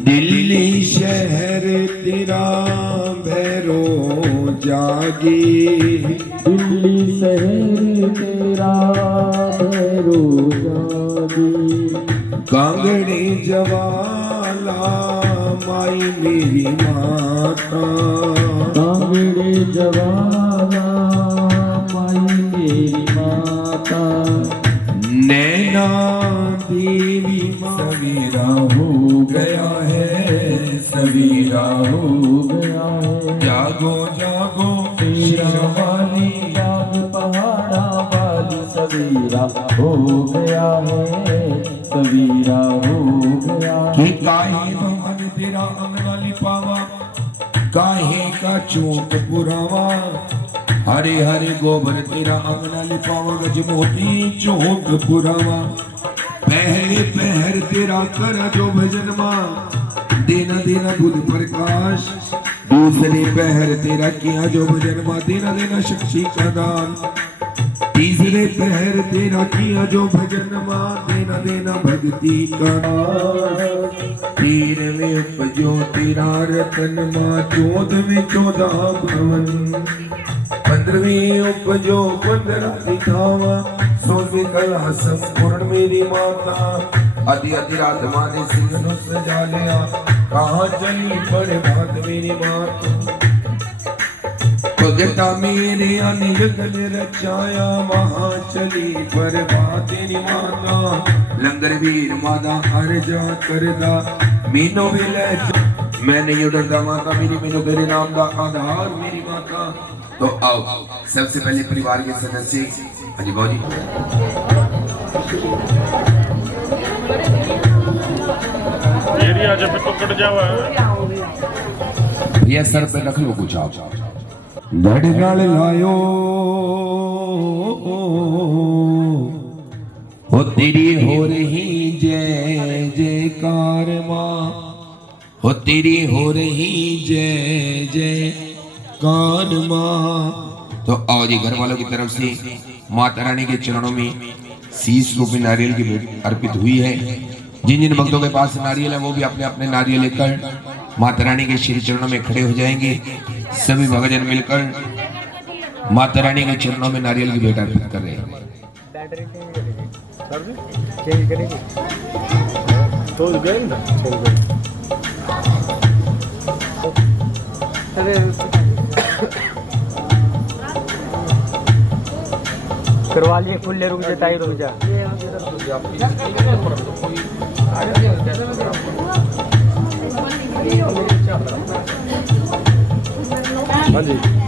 दिल्ली शहर तेरा भैरो जागे, दिल्ली शहर तेरा भैरो जागे। कांगड़े जवाला माई मेरी माता, कांगड़े जवाला माई मेरी माता। नैना देवी सवेरा हो गया है, सवेरा हो गया है। जागो जागो शेरवाली जाग पहाड़ा वाली, सवेरा हो गया है, सवेरा हो गया। कि काहे भवन तेरा अंगनाली पावा, काहे का चौक पुरावा, हरे हरे गोबर तेरा अंगना लिपावा, गजमोती चौक पुरावा। पहले पहर तेरा कर जो भजन माँ, देना देना बुध प्रकाश। दूसरे पहर तेरा किया जो भजन माँ, देना देना शक्ति का दान। तीसरे पहर तेरा किया जो भजन माँ, देना देना भक्ति का दान। 13वें उपजो तेरा रतन माँ, 14वें 14 भवन। 15वें उपजो 15 दिखावा, 16वें कला संपूर्ण मेरी माता। आदि आदि रात माने सिंह नु सजा लिया, कहाँ चली पर बात मेरी माता। भगता मेरे अनिल रचाया, वहाँ चली पर बात तेरी माता। लंगर वीर माता हर जा करदा, मीनो विले मैं नहीं उड़ता माता मेरी, मीनो तेरे नाम दा आधार मेरी माता। तो आओ सबसे पहले परिवार के सदस्य अजी बाजी एरिया जब तो कट जावा ये सर पे रख लो कुछ आप। गढ़गाल लायो हो तेरी हो रही जय जयकार माँ, हो तेरी हो रही जय जयकार माँ। तो आओ जी घर वालों की तरफ से माता रानी के चरणों में शीश रूपी नारियल की भेंट अर्पित हुई है। जिन जिन भक्तों के पास नारियल है वो भी अपने अपने नारियल लेकर माता रानी के श्री चरणों में खड़े हो जाएंगे। सभी भक्तजन मिलकर माता रानी के चरणों में नारियल की भेंट अर्पित कर रहे हैं। करवा लिए फुल रुक जाता है, रुक जा।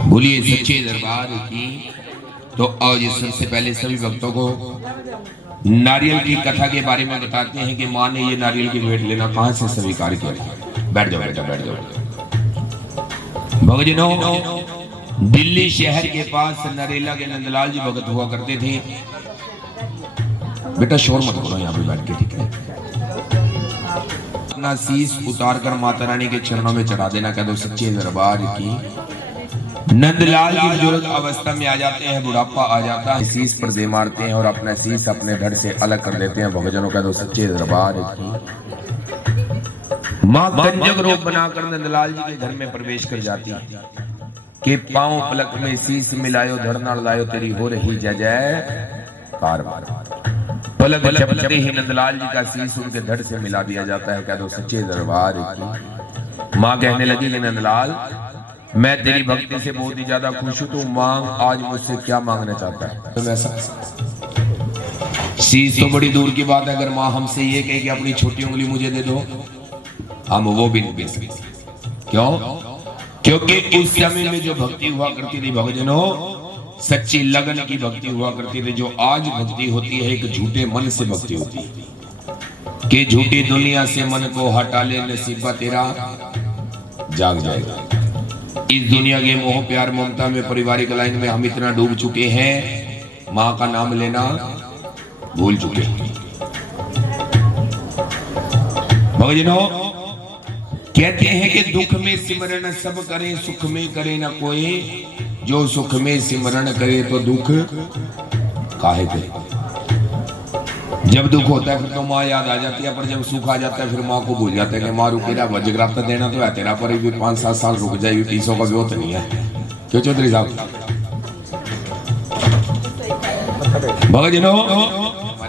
बोलिए सच्चे दरबार की। तो आओ जी सबसे पहले सभी भक्तों को नारियल की कथा के बारे में बताते हैं कि माँ ने ये नारियल की भेंट लेना कहाँ से स्वीकार किया। बैठ जाओ बेटा, बैठ जाओ। भक्तजनों, दिल्ली शहर के पास नरेला के नंदलाल जी भगत हुआ करते थे। बेटा शोर मत करो यहाँ पे बैठ के, ठीक है। अपना शीश उतार कर माता रानी के चरणों में चढ़ा देना। कह दो सच्चे दरबार की। नंदलाल की बुजुर्ग अवस्था में आ जाते हैं, बुढ़ापा आ जाता है, शीश पर दे मारते हैं और अपना शीश अपने धड़ से अलग कर लेते हैं। भक्तजनों कह दो सच्चे दरबार की। माँ कंजक रूप बनाकर नंदलाल जी के घर में प्रवेश कर जाती है कि पांव पलक में शीश मिलायो धरना लायो तेरी हो रही जय जय कार। पलक झपकते ही नंदलाल जी का शीश उनके धड़ से मिला दिया जाता है। कह दो सच्चे दरबार की। माँ कहने लगी कि नंदलाल मैं तेरी भक्ति से बहुत ही ज्यादा खुश हूं, तू मांग आज मुझसे क्या मांगना चाहता है। तो ऐसा शीश तो बड़ी दूर की बात है, अगर माँ हमसे ये कहे कि अपनी छोटी उंगली मुझे दे दो, हम वो भी नहीं दे सकते। क्यों? क्योंकि उस समय में जो भक्ति हुआ करती थी भक्तजनों, सच्ची लगन की भक्ति हुआ करती थी। जो आज भक्ति होती है एक झूठे मन से भक्ति होती है कि झूठी दुनिया से मन को हटा ले, नसीबा तेरा जाग जाएगा। इस दुनिया के मोह प्यार ममता में पारिवारिक लाइन में हम इतना डूब चुके हैं, माँ का नाम लेना भूल चुके हैं। भक्तजनों कहते हैं कि दुख में सिमरन सब करें, सुख में करे ना कोई, जो सुख में सिमरन करे तो दुख काहे करे। जब दुख होता है फिर तो माँ याद आ जाती है, पर जब सुख आ जाता है फिर माँ को भूल जाता है कि माँ रुकेरा वज्रग्रात देना तो है तेरा, पर भी 5-7 साल रुक जाए, तीसों का भी तो नहीं है। क्यों चौधरी साहब? भक्तजनों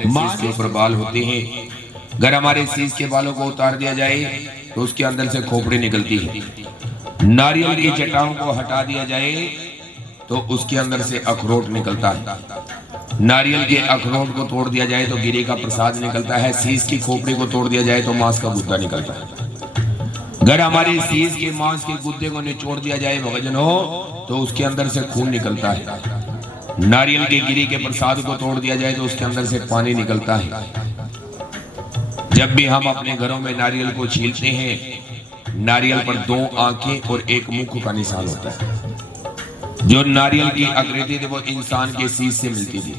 शीश के ऊपर बाल होते हैं, अगर हमारे शीश के बालों को उतार दिया जाए तो उसके अंदर से खोपड़ी निकलती है। नारियल की जटाओं को हटा दिया जाए तो उसके अंदर से अखरोट निकलता है। नारियल के अखरोट को तोड़ दिया जाए तो गिरी का प्रसाद निकलता है। शीश की खोपड़ी को तोड़ दिया जाए तो मांस का गुद्दा निकलता है। अगर हमारे शीश के मांस के गुद्दे को निचोड़ दिया जाए भक्तजनों तो उसके अंदर से खून निकलता है। नारियल के गिरी के प्रसाद को तोड़ दिया जाए तो उसके अंदर से पानी निकलता है। जब भी हम अपने घरों में नारियल को छीलते हैं, नारियल पर 2 आंखें और 1 मुख का निशान होता है। जो नारियल की आकृति थी वो इंसान के शीश से मिलती थी।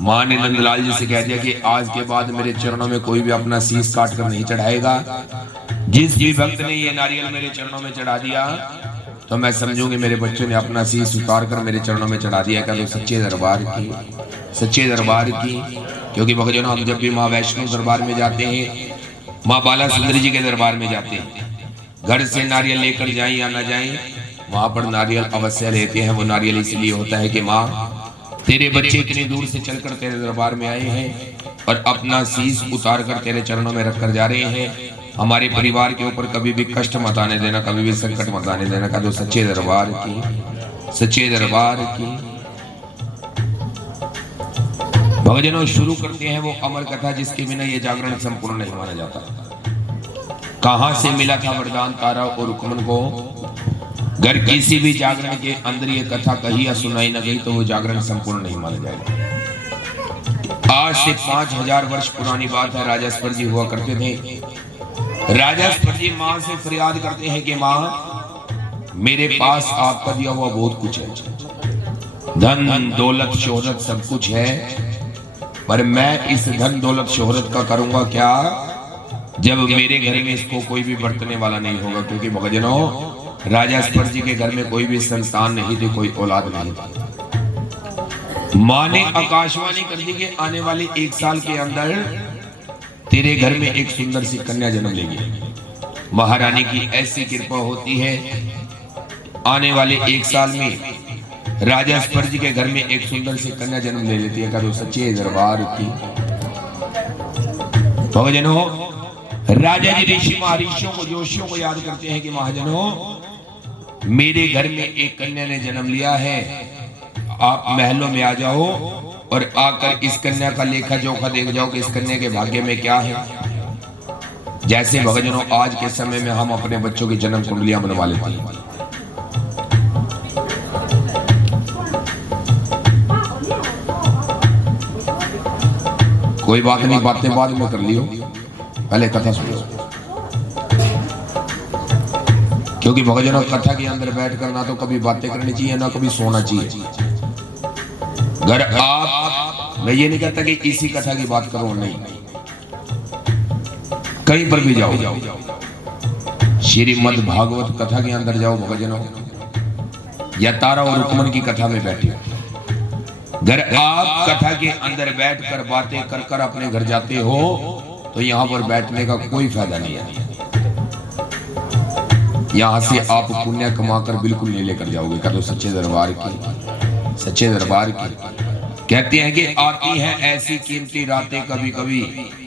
माँ ने नंदलाल जी से कह दिया कि आज के बाद मेरे चरणों में कोई भी अपना शीश काट कर नहीं चढ़ाएगा। जिस भी भक्त ने ये नारियल मेरे चरणों में चढ़ा दिया तो मैं समझूंगी मेरे बच्चों ने अपना शीश उतार कर मेरे चरणों में चढ़ा दिया। क्या तो सच्चे दरबार की, सच्चे दरबार की। क्योंकि भक्तजनों हम जब भी माँ वैष्णो दरबार में जाते हैं, माँ बाला सुंदरी जी के दरबार में जाते हैं, घर से नारियल लेकर जाएं या ना जाएं, वहां पर नारियल अवश्य लेते हैं। वो नारियल इसलिए होता है कि माँ तेरे बच्चे इतनी दूर से चलकर तेरे दरबार में आए हैं और अपना शीश उतार कर तेरे चरणों में रखकर जा रहे हैं। हमारे परिवार के ऊपर कभी भी कष्ट मत आने देना, कभी भी संकट मत आने देना। का तो सच्चे दरबार की, सच्चे दरबार की। भक्तजनों शुरू करते हैं वो अमर कथा जिसके बिना ये जागरण संपूर्ण नहीं माना जाता। कहां से मिला था वरदान तारा और रुक्मन को? अगर किसी भी जागरण के अंदर ये कथा कही या सुनाई न गई तो वो जागरण संपूर्ण नहीं माना जाएगा। आज से 5000 वर्ष पुरानी बात है। राजा स्पर जी हुआ करते थे। राजा स्पर जी माँ से फरियाद करते हैं कि माँ मेरे पास आपका दिया हुआ बहुत कुछ है, धन दौलत शोहरत सब कुछ है, पर मैं इस धन दौलत शोहरत का करूंगा क्या जब मेरे घर में इसको कोई भी बरतने वाला नहीं होगा। क्योंकि भक्तजनों राजा स्पर जी के घर में कोई भी संतान नहीं थी, कोई औलाद नहीं थी। माँ ने आकाशवाणी कर दी कि आने वाले 1 साल के अंदर तेरे घर में एक सुंदर सी कन्या जन्म लेगी। महारानी की ऐसी कृपा होती है, आने वाले 1 साल में राजा स्पर जी के घर में एक सुंदर सी कन्या जन्म ले लेती है। का तो सच्चे दरबार की। भक्तजनों राजा जी ऋषि महर्षियों को जोशियों को याद करते हैं कि महाजनों मेरे घर में एक कन्या ने जन्म लिया है, आप महलों में आ जाओ और आकर इस कन्या का लेखा जोखा देख जाओ कि इस कन्या के भाग्य में क्या है। जैसे भक्तजनों आज के समय में हम अपने बच्चों की जन्म कुंडलियां बनवा लेते हैं। कोई बात नहीं, बातें बाद में कर लियो, पहले कथा सुनो। क्योंकि भक्तजनों कथा के अंदर बैठकर ना तो कभी बातें करनी चाहिए ना कभी सोना चाहिए। अगर आप, मैं ये नहीं कहता कि इसी कथा की बात करो, नहीं, कहीं पर भी जाओ, श्रीमद् भागवत कथा के अंदर जाओ भक्तजनों, या तारा और रुक्मण की कथा में बैठे, अगर आप कथा के अंदर बैठकर बातें कर कर अपने घर जाते हो तो यहां पर बैठने का कोई फायदा नहीं है। यहां से आप पुण्य कमाकर बिल्कुल नहीं लेकर जाओगे। कह दो सच्चे दरबार की, सच्चे दरबार की। कहते हैं कि आती हैं ऐसी कीमती रातें, कभी कभी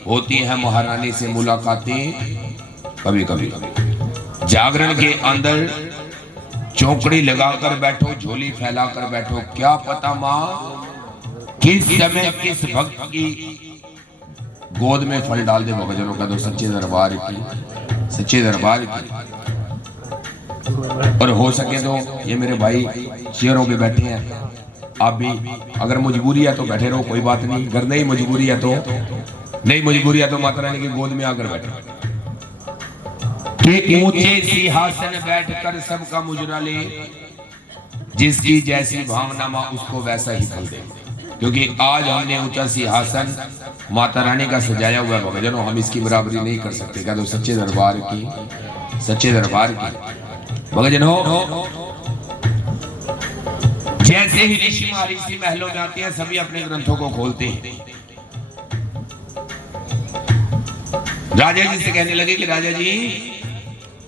होती हैं महारानी से मुलाकातें, कभी कभी जागरण के अंदर चौकड़ी लगाकर बैठो, झोली फैलाकर बैठो, क्या पता माँ किस समय किस भक्त की गोद में फल डाल दे भक्तजनों। का तो सच्चे दरबार की, सच्चे दरबार की। और हो सके तो ये मेरे भाई चेयरों पे बैठे हैं, आप भी अगर मजबूरी है तो बैठे रहो, कोई बात नहीं। अगर नहीं मजबूरी है तो नहीं, मजबूरी है तो माता रानी की गोद में आकर बैठे कि ऊंचे सिंहासन बैठकर सबका मुजरा ले, जिसकी जैसी भावना मां उसको वैसा ही फल दे। क्योंकि आज हमने ऊंचा सिंहासन माता रानी का सजाया हुआ है भक्तजनों, हम इसकी बराबरी नहीं कर सकते। क्या तो सच्चे दरबार की, सच्चे दरबार की भक्तजनों। जैसे ही ऋषि महर्षि महलों में आते हैं, सभी अपने ग्रंथों को खोलते हैं। राजा जी से कहने लगे कि राजा जी,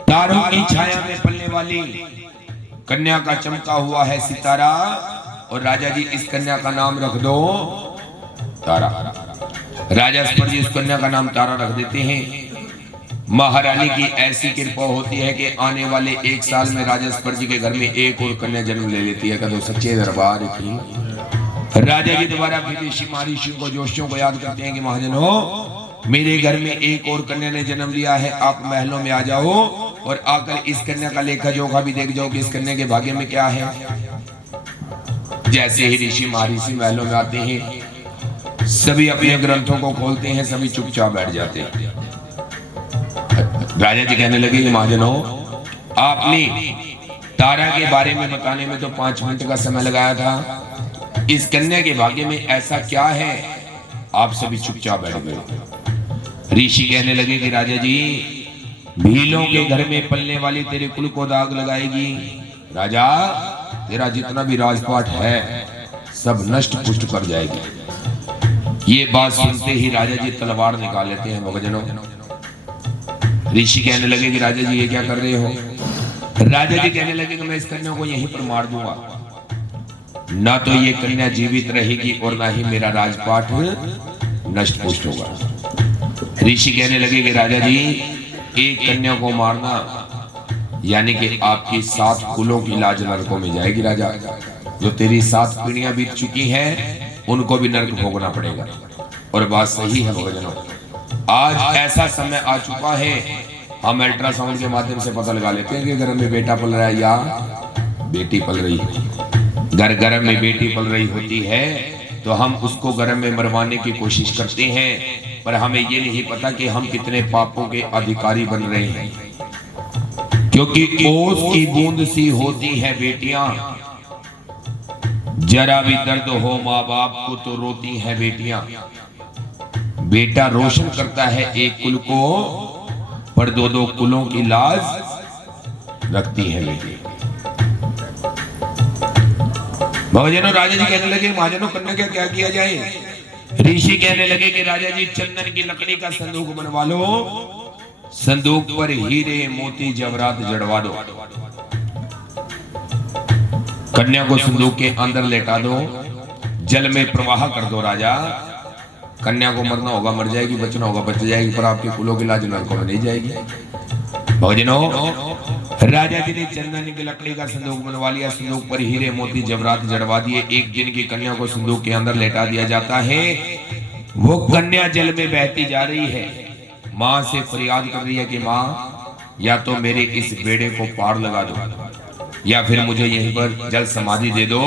तारों की छाया में पलने वाली कन्या का चमका हुआ है सितारा, और राजा जी इस कन्या का नाम रख दो तारा। राजा स्पर जी इस कन्या का नाम तारा रख देते हैं। महारानी की ऐसी कृपा होती है कि आने वाले 1 साल में राजा स्पर जी के घर में एक और कन्या जन्म ले लेती है। कदो सच्चे दरबार की। राजा जी दोबारा फिर ऋषि महर्षि को, जोशियों को याद करते हैं कि महाजनों, मेरे घर में एक और कन्या ने जन्म लिया है, आप महलों में आ जाओ और आकर इस कन्या का लेखा जोखा भी देख जाओ कि इस कन्या के भाग्य में क्या है। जैसे ही ऋषि महर्षि महलों में आते हैं, सभी अपने ग्रंथों को खोलते हैं, सभी चुपचाप बैठ जाते हैं। राजा जी कहने लगे कि महाजनों, आपने तारा के बारे में बताने में तो 5 मिनट का समय लगाया था, इस कन्या के भाग्य में ऐसा क्या है? आप सभी चुपचाप बैठ गए। ऋषि कहने लगे कि राजा जी, भीलों के घर में पलने वाली तेरे कुल को दाग लगाएगी। राजा, तेरा जितना भी राजपाट है सब नष्ट पुष्ट कर जाएगी। ये बात सुनते ही राजा जी तलवार निकाल लेते हैं भक्तजनों। ऋषि कहने लगे कि राजा जी ये क्या कर रहे हो? राजा जी कहने लगे कि मैं इस कन्या को यहीं पर मार दूंगा, ना तो ये कन्या जीवित रहेगी और ना ही मेरा राजपाट नष्ट पुष्ट होगा। ऋषि कहने लगे कि राजा जी, एक कन्या को मारना यानी कि आपकी 7 कुलों की लाज नरकों में जाएगी। राजा, जो तेरी 7 पीढ़ियां बीत चुकी हैं उनको भी नरक भोगना पड़ेगा। और बात सही है भक्तजनों, आज ऐसा समय आ चुका है, हम अल्ट्रासाउंड के माध्यम से पता लगा लेते हैं कि घर में बेटा पल रहा है या बेटी पल रही है। घर में बेटी पल रही होती है तो हम उसको गर्भ में मरवाने की कोशिश करते हैं, पर हमें ये नहीं पता कि हम कितने पापों के अधिकारी बन रहे हैं। क्योंकि ओस की बूंद सी होती है बेटियां, जरा भी दर्द हो माँ बाप को तो रोती हैं बेटियां। बेटा रोशन करता है एक कुल को, पर 2-2 कुलों की लाज रखती है बेटी। भक्तजनों, राजा जी कहने लगे महाजनों, कन्या का क्या किया जाए? ऋषि कहने लगे कि राजा जी, चंदन की लकड़ी का संदूक बनवा लो, संदूक पर हीरे मोती जवाहरात जड़वा दो, कन्या को संदूक के अंदर लेटा दो, जल में प्रवाह कर दो। राजा, कन्या को मरना होगा मर जाएगी, बचना होगा बच जाएगी, पर आपके कुलों की लाज नरकों में नहीं जाएगी। भक्तजनों, राजा जी ने चंदन की लकड़ी का संदूक बनवा लिया, संदूक पर हीरे मोती जवाहरात जड़वा दिए। एक दिन की कन्या को संदूक के अंदर लेटा दिया जाता है। वो कन्या जल में बहती जा रही है, माँ से फरियाद कर रही है कि माँ, या तो मेरे इस बेड़े को पार लगा दो या फिर मुझे यहीं पर जल समाधि दे दो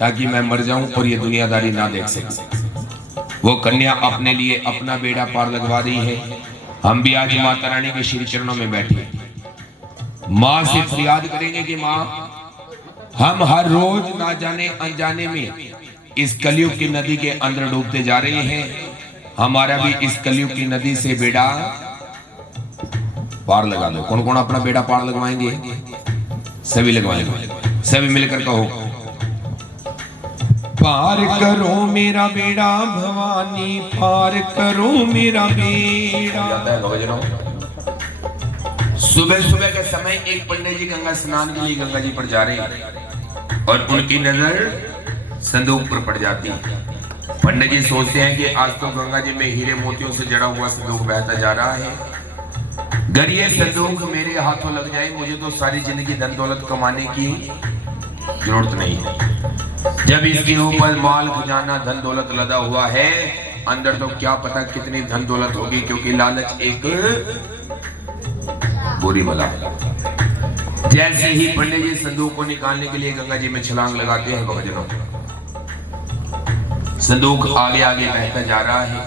ताकि मैं मर जाऊं और ये दुनियादारी ना देख सके। वो कन्या अपने लिए अपना बेड़ा पार लगवा रही है। हम भी आज माता रानी के श्री चरणों में बैठे माँ से फरियाद करेंगे कि माँ, हम हर रोज ना जाने अनजाने में इस कलयुग की नदी के अंदर डूबते जा रहे हैं। हमारा भी इस कलयुग की नदी से बेड़ा पार लगा दो। कौन कौन अपना बेटा पार लगवाएंगे? सभी लगवाएंगे, सभी मिलकर कहो पार करो मेरा बेड़ा भवानी, पार करो मेरा बेड़ा। सुबह सुबह के समय एक पंडित जी गंगा स्नान के लिए गंगा जी पर जा रहे हैं और उनकी नजर संदूक पर पड़ जाती है। पंडित जी सोचते हैं कि आज तो गंगा जी में हीरे मोतियों से जड़ा हुआ संदूक बहता जा रहा है, अगर ये संदूक मेरे हाथों लग जाए मुझे तो सारी जिंदगी धन दौलत कमाने की जरूरत नहीं है। जब इसके ऊपर माल खजाना धन दौलत लदा हुआ है, अंदर तो क्या पता कितनी धन दौलत होगी, क्योंकि लालच एक बुरी बला। जैसे ही पंडित जी संदूक को निकालने के लिए गंगा जी में छलांग लगाते हैं, भक्तजनों संदूक आगे आगे बहता जा रहा है।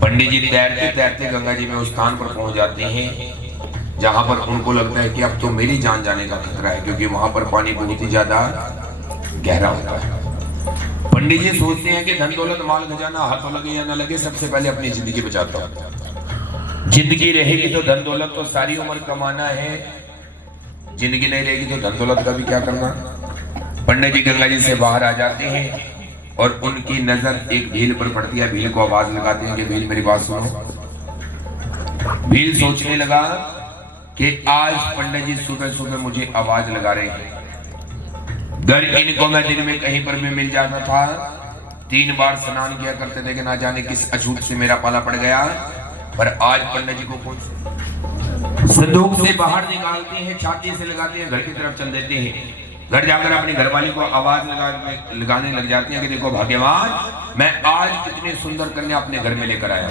पंडित जी तैरते तैरते गंगा जी में उस स्थान पर पहुंच जाते हैं जहां पर उनको लगता है कि अब तो मेरी जान जाने का खतरा है, क्योंकि वहां पर पानी बहुत ही ज्यादा गहरा होता है। पंडित जी सोचते हैं कि धन दौलत माल खजाना हाथों लगे या न लगे, सबसे पहले अपनी जिंदगी बचाता हूं। जिंदगी रहेगी तो धन दौलत तो सारी उम्र कमाना है, जिंदगी नहीं रहेगी तो धन दौलत का भी क्या करना। पंडित जी गंगा जी से बाहर आ जाते हैं और उनकी नजर एक भील पर पड़ती है। भील को आवाज लगाते हैं कि भील मेरी बात सुनो। भील सोचने लगा कि आज पंडित जी सुबह सुबह मुझे आवाज लगा रहे हैं, घर इनको मैं दिन में कहीं पर भी मिल जाता था, 3 बार स्नान किया करते थे कि ना जाने किस अछूत से मेरा पाला पड़ गया, पर आज पंडित जी को कुछ संदूक से बाहर निकालते हैं, छाती से लगाते हैं, घर की तरफ चल देते हैं। घर जाकर अपनी घरवाली को आवाज लगाने लग जाती है कि देखो भाग्यवान, मैं आज कितनी सुंदर कन्या अपने घर में लेकर आया।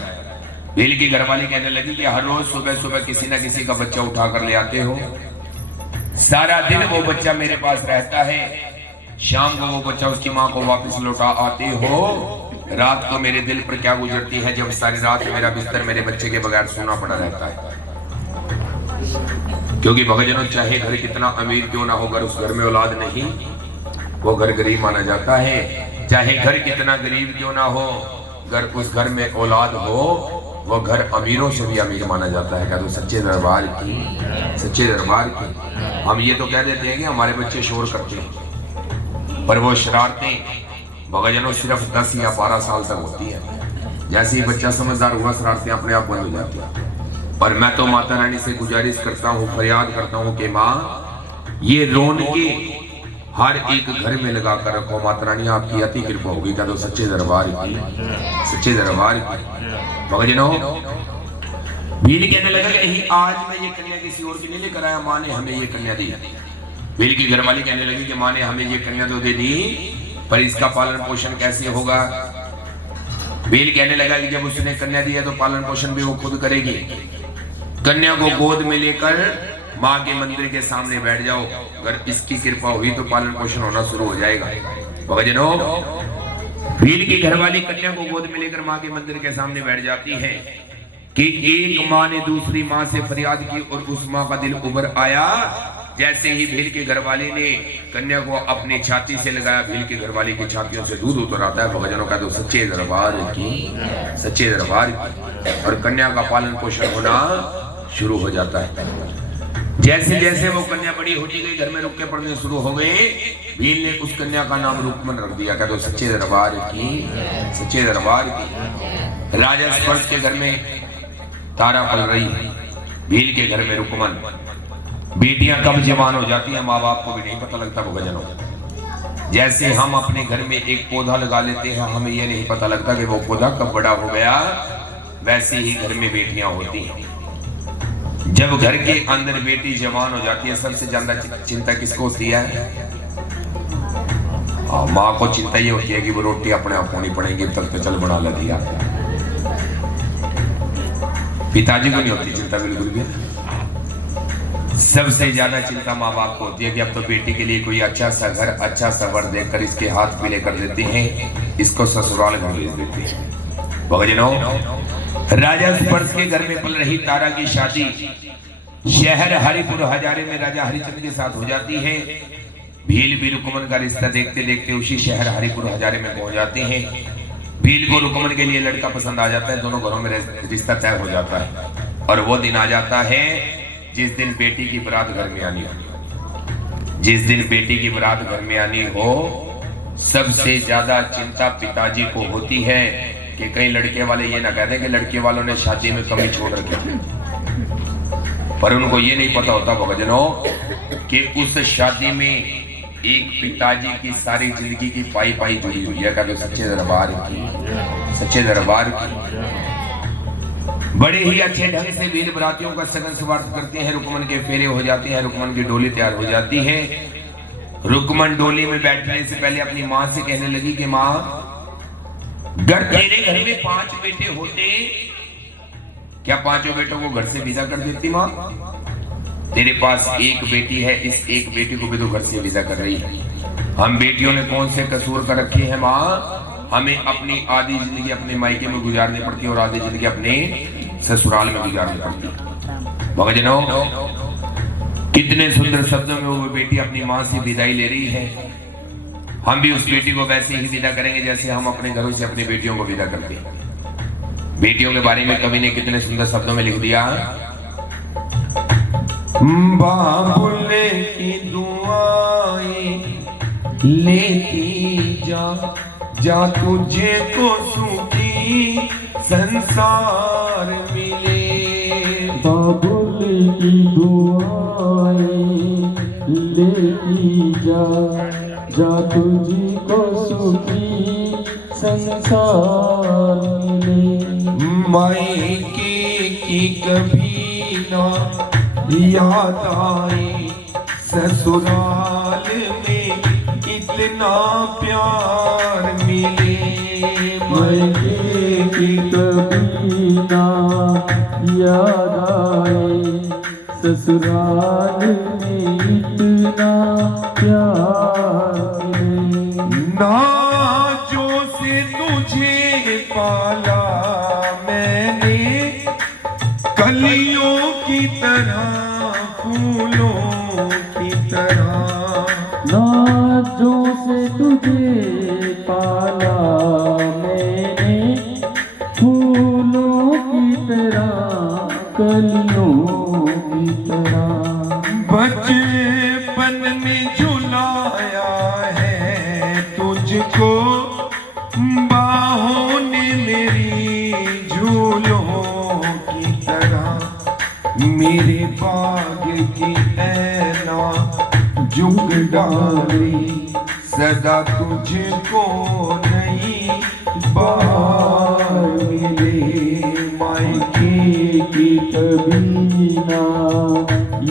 भील की घरवाली कहने लगी कि हर रोज सुबह सुबह किसी न किसी का बच्चा उठा कर ले आते हो, सारा दिन वो बच्चा मेरे पास रहता है, शाम को वो बच्चा उसकी माँ को वापस लौटा आते हो, रात को मेरे दिल पर क्या गुजरती है जब सारी रात मेरा बिस्तर मेरे बच्चे के बगैर सोना पड़ा रहता है। क्योंकि भक्तजनों, चाहे घर कितना अमीर क्यों ना हो, अगर उस घर में औलाद नहीं वो घर गरीब माना जाता है। चाहे घर कितना गरीब क्यों ना हो, अगर उस घर में औलाद हो वो घर अमीरों से भी अमीर माना जाता है। क्या तो सच्चे दरबार की, सच्चे दरबार की। हम ये तो कह देते हैं कि हमारे बच्चे शोर करते हैं, पर वो शरारतें भक्तजनों सिर्फ 10 या 12 साल तक होती है। जैसे ही बच्चा समझदार हुआ, शरारतें अपने आप बंद हो जाती है। और मैं तो माता रानी से गुजारिश करता हूँ, फरियाद करता हूँ कि माँ ये रौनकें हर एक घर में लगा कर रखो। माता रानी आपकी अति कृपा होगी। क्या तो सच्चे दरबार की, सच्चे दरबार की। भक्तजनों, भील कहने लगा कि नहीं, आज मैं ये कन्या किसी और की नहीं लेकर आया, माँ ने हमें ये कन्या दी। भील की घरवाली कहने लगी कि माँ ने हमें ये कन्या तो दे दी, पर इसका पालन पोषण कैसे होगा। भील कहने लगा कि जब उसने कन्या दिया तो पालन पोषण भी वो खुद करेगी। कन्या को गोद में लेकर माँ के मंदिर के सामने बैठ जाओ, अगर इसकी कृपा हुई तो पालन पोषण होना शुरू हो जाएगा। भक्तजनों, भील की घरवाली कन्या को गोद में लेकर माँ के मंदिर के सामने बैठ जाती है कि एक माँ ने दूसरी माँ से फरियाद की और उस माँ का दिल उभर आया। जैसे ही भील की घरवाली ने कन्या को अपनी छाती से लगाया, भील की घरवाली की छातियों से दूध उतर आता है। भक्तजनों का तो सच्चे दरबार की, सच्चे दरबार की। और कन्या का पालन पोषण होना शुरू हो जाता है। जैसे जैसे वो कन्या बड़ी होती गई, घर में रुके पड़ने शुरू हो गए, भील ने उस कन्या का नाम रुकमन रख दिया। क्या तो सच्चे दरबार की, सच्चे दरबार की। राजा स्पर्श के घर में तारा पल रही है, भील के घर में रुकमन। बेटियां कब जवान हो जाती हैं माँ बाप को भी नहीं पता लगता। भक्तजनों, जैसे हम अपने घर में एक पौधा लगा लेते हैं, हमें यह नहीं पता लगता कि वो पौधा कब बड़ा हो गया, वैसे ही घर में बेटियां होती हैं। जब घर के अंदर बेटी जवान हो जाती है, सबसे ज्यादा चिंता किसको होती है? माँ को चिंता ये होती है कि वो रोटी अपने आप होनी पड़ेगी, तब तो चल बना लगिया। पिताजी को नहीं होती चिंता बिल्कुल भी। सबसे ज्यादा चिंता माँ बाप को होती है कि अब तो बेटी के लिए कोई अच्छा सा घर, अच्छा सा वर देकर इसके हाथ पीले कर देते हैं, इसको ससुराल में भेज देते हैं। भक्तजनों, राजा स्पर्श के घर में पल रही तारा की शादी शहर हरिपुर हजारे में राजा हरिचंद्र के साथ हो जाती है। भील भी रुकमन का रिश्ता देखते देखते उसी शहर हरिपुर हजारे में पहुंच जाते हैं। भील को रुकमन के लिए लड़का पसंद आ जाता है, दोनों घरों में रिश्ता तय हो जाता है। और वो दिन आ जाता है जिस दिन बेटी की बारात घर में आनी हो। जिस दिन बेटी की बारात घर में आनी हो, सबसे ज्यादा चिंता पिताजी को होती है कि कहीं लड़के वाले ये ना कह दें कि लड़के वालों ने शादी में कमी छोड़ रखी। पर उनको ये नहीं पता होता भगजनों कि उस शादी में एक पिताजी की सारी जिंदगी की पाई पाई जुड़ी हुई है। कभी सच्चे दरबार की, सच्चे दरबार की बड़े ही अच्छे ढंग से वीर बरातियों का सगन स्वार्थ करते हैं। रुकमन के फेरे हो जाते हैं, रुकमन की डोली तैयार हो जाती है। रुकमन डोली में बैठने से पहले अपनी माँ से कहने लगी कि माँ, अगर तेरे घर में 5 बेटे होते, क्या 5 बेटों को घर से विदा कर देती माँ? तेरे पास एक बेटी है, इस एक बेटी को भी तो घर से विदा कर रही है। हम बेटियों ने कौन से कसूर कर रखे हैं माँ? हमें अपनी आधी जिंदगी अपने मायके में गुजारनी पड़ती है और आधी जिंदगी अपने ससुराल में गुजारनी पड़ती है। भगजनों, कितने सुंदर शब्दों में वो बेटी अपनी माँ से विदाई ले रही है। हम भी उस बेटी को वैसे ही विदा करेंगे जैसे हम अपने घरों से अपनी बेटियों को विदा करते हैं। बेटियों के बारे में कवि ने कितने सुंदर शब्दों में लिख दिया, बाबुले की दुआएं लेती जा, जा तुझे को सुखी संसार मिले। बाबुल की दुआएं लेती जा, जा तुझको सुखी संसार मिले। मायके की कभी ना याद आई, ससुराल में इतना प्यार मिले। मायके की कभी ना याद आए, ससुराल में इतना प्यार मिले। नाजों से तुझे पाला मैंने, कलियों की तरह, फूलों की तरह। नाजों से तुझे पाला मैंने, फूलों की तरह, कलियों की तरह। बचपन में झुलाया है तुझको, बाहों ने मेरी झूलों की तरह। मेरे बाग की ऐना झुक डाली, सदा तुझको नहीं बाहर मिले। मायके की कभी ना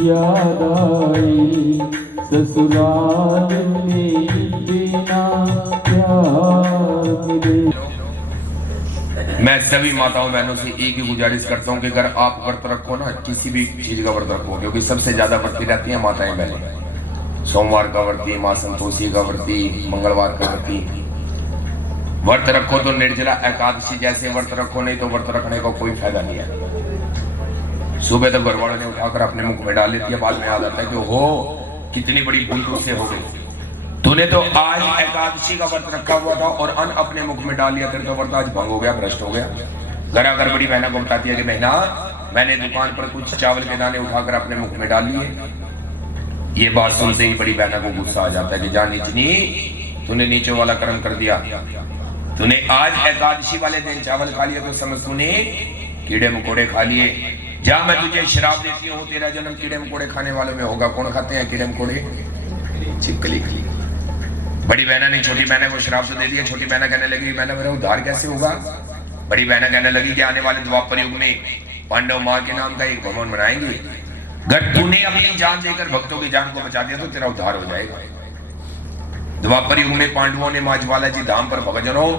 याद आई, ससुराल में इतना प्यार मिले। मैं सभी माताओं बहनों से एक ही गुजारिश करता हूँ कि अगर आप व्रत रखो ना, किसी भी चीज का व्रत रखो, क्योंकि सबसे ज्यादा व्रती रहती हैं माताएं बहनें। सोमवार का व्रती, माँ संतोषी का व्रती, मंगलवार का व्रती। व्रत रखो तो निर्जला एकादशी जैसे व्रत रखो, नहीं तो व्रत रखने का कोई फायदा नहीं है। सुबह तो घर वालों ने उठाकर अपने मुख में डाल लेती है, बाद में याद आता है कि हो कितनी बड़ी भूल तुझसे हो गई। तूने तो आज एकादशी का व्रत रखा हुआ था और अन्न अपने मुख में डाल लिया, तेरे तो व्रत आज भंग हो गया, भ्रष्ट हो गया। घर आकर बड़ी बहना को बताती है कि बहना, मैंने दुकान पर कुछ चावल के दाने उठाकर अपने मुख में डाल लिए। ये बात सुनते ही बड़ी बहना को गुस्सा आ जाता है कि जान नीचनी, तूने नीचे वाला कर्म कर दिया। तूने आज एकादशी वाले दिन चावल खा लिया तो समझ तूने कीड़े मकोड़े खा लिए। जा, मैं तुझे श्राप देती हूँ, तेरा जन्म कीड़े मकोड़े खाने वालों में होगा। कौन खाते हैं कीड़े मकोड़े? छिपकली। बड़ी बहना ने छोटी बहना को श्राप तो दे दिया। छोटी बहना कहने लगी, मैंने मेरा उद्धार कैसे होगा? बड़ी बहना कहने लगी कि आने वाले द्वापर युग में पांडव माँ के नाम का एक भवन बनाएंगे। अगर तूने अपनी जान देकर भक्तों की जान को बचा दिया तो तेरा उद्धार हो जाएगा। द्वापर युग में पांडवों ने माँ ज्वाला जी धाम पर भगजनों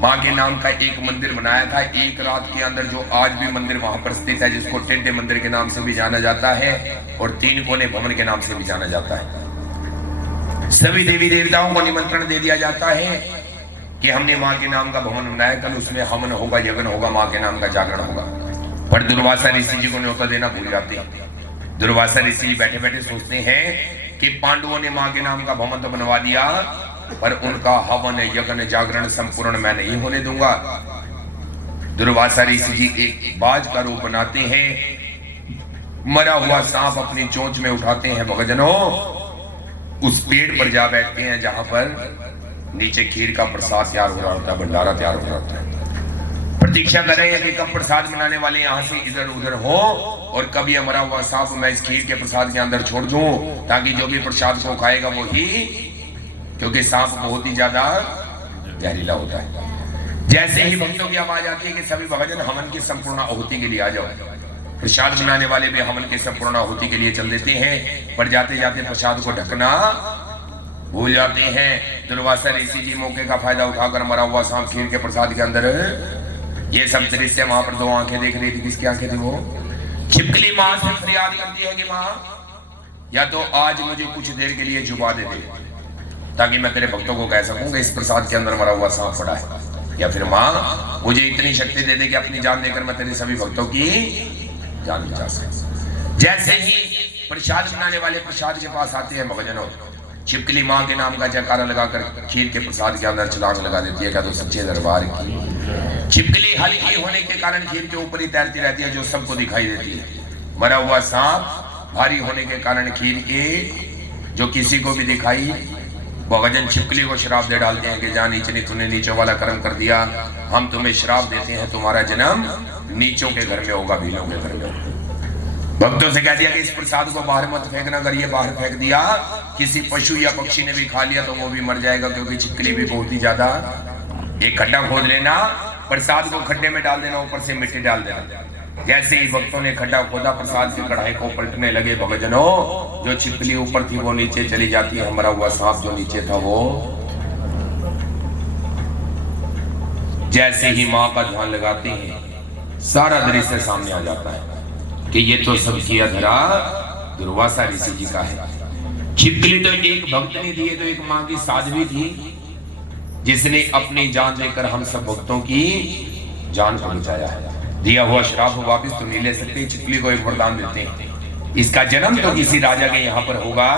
माँ के नाम का एक मंदिर बनाया था। एक रात के अंदर जो आज भी मंदिर वहां पर स्थित है, जिसको टेढ़े मंदिर के नाम से भी जाना जाता है और 3 कोने भवन के नाम से भी जाना जाता है। सभी देवी देवताओं को निमंत्रण दे दिया जाता है कि हमने माँ के नाम का भवन बनाया, कल उसमें हवन होगा, यज्ञ होगा, माँ के नाम का जागरण होगा। पर दुर्वासा ऋषि जी को न्योता देना भूल जाते हैं। दुर्वासा ऋषि जी बैठे बैठे सोचते हैं कि पांडवों ने माँ के नाम का भवन तो बनवा दिया, पर उनका हवन, यज्ञ, जागरण संपूर्ण मैं नहीं होने दूंगा। दुर्वासा ऋषि जी एक बाज का रूप बनाते हैं, मरा हुआ सांप अपनी चोंच में उठाते हैं भक्तजनों, उस पेड़ पर जा बैठते हैं जहां पर नीचे खीर का प्रसाद तैयार हो रहा होता है, भंडारा तैयार हो रहा होता है। प्रतीक्षा कर रहे हैं कि कब प्रसाद बनाने वाले यहाँ से इधर उधर हो और कब ये मरा हुआ सांप मैं इस खीर के प्रसाद के अंदर छोड़ दूं, ताकि जो भी प्रसाद को खाएगा वो ही, क्योंकि सांप बहुत ही ज्यादा जहरीला होता है। जैसे ही भक्तों की आवाज आती है कि सभी भक्तजन हवन की संपूर्ण आहुति के लिए आ जाओ, प्रसाद बनाने वाले भी हवन की संपूर्ण आहुति के लिए चल देते हैं, पर जाते जाते प्रसाद को ढकना भूल जाते हैं। दुर्वासा ऋषि जी मौके का फायदा उठाकर मरा हुआ सांप खीर के प्रसाद के अंदर, ये सब दृश्य वहां पर दो आंखें देख रही थी। किसकी आंखें थी? वो छिपकली मां से फरियाद करती है कि मां, या तो आज मुझे कुछ देर के लिए छुपा दे, ताकि मैं तेरे भक्तों को कह सकूं कि इस प्रसाद के अंदर मरा हुआ सांप पड़ा है, या फिर मां मुझे इतनी शक्ति दे दे कि अपनी जान देकर मैं तेरे सभी भक्तों की जान बचा सकूं। जैसे ही प्रसाद बनाने वाले प्रसाद के पास आते हैं भक्तजनों, छिपकली मां के नाम का जयकारा लगाकर खीर के प्रसाद के अंदर छलांग लगा देती है। क्या तो सच्चे दरबार की छिपकली हल्की होने के कारण खीर के ऊपर ही तैरती रहती है, जो सबको दिखाई देती है। मरा हुआ सांप भारी होने के कारण खीर के जो किसी को भी दिखाई, भगवान छिपकली को श्राप दे डालते हैं कि जा नीचे, तूने नीचों वाला कर्म कर दिया, हम तुम्हें श्राप देते हैं, तुम्हारा जन्म नीचों के घर में होगा, भीलों के घर में होगा। भक्तों से कह दिया कि इस प्रसाद को बाहर मत फेंकना, अगर ये बाहर फेंक दिया किसी पशु या पक्षी ने भी खा लिया तो वो भी मर जाएगा, क्योंकि छिपकली भी बहुत ही ज्यादा। एक खड्डा खोद लेना, प्रसाद को खड्डे में डाल देना, ऊपर से मिट्टी डाल देना। जैसे ही भक्तों ने खड्डा खोदा, प्रसाद की कढ़ाई को पलटने लगे भक्तजनों, जो छिपकली ऊपर थी वो नीचे चली जाती है, मरा हुआ सांप जो नीचे था वो। जैसे ही मां का ध्यान लगाते हैं, सारा दृश्य सामने आ जाता है कि ये तो सब किया धरा दुर्वासा ऋषि जी का है। छिपकली तो एक भक्त नहीं थी, ये तो एक मां की साध्वी थी, जिसने अपनी जान देकर हम सब भक्तों की जान को बचाया है। दिया हुआ श्राप वापिस तो नहीं ले सकते। छिपकली को एक वरदान देते हैं, इसका जन्म तो किसी राजा के यहाँ पर होगा,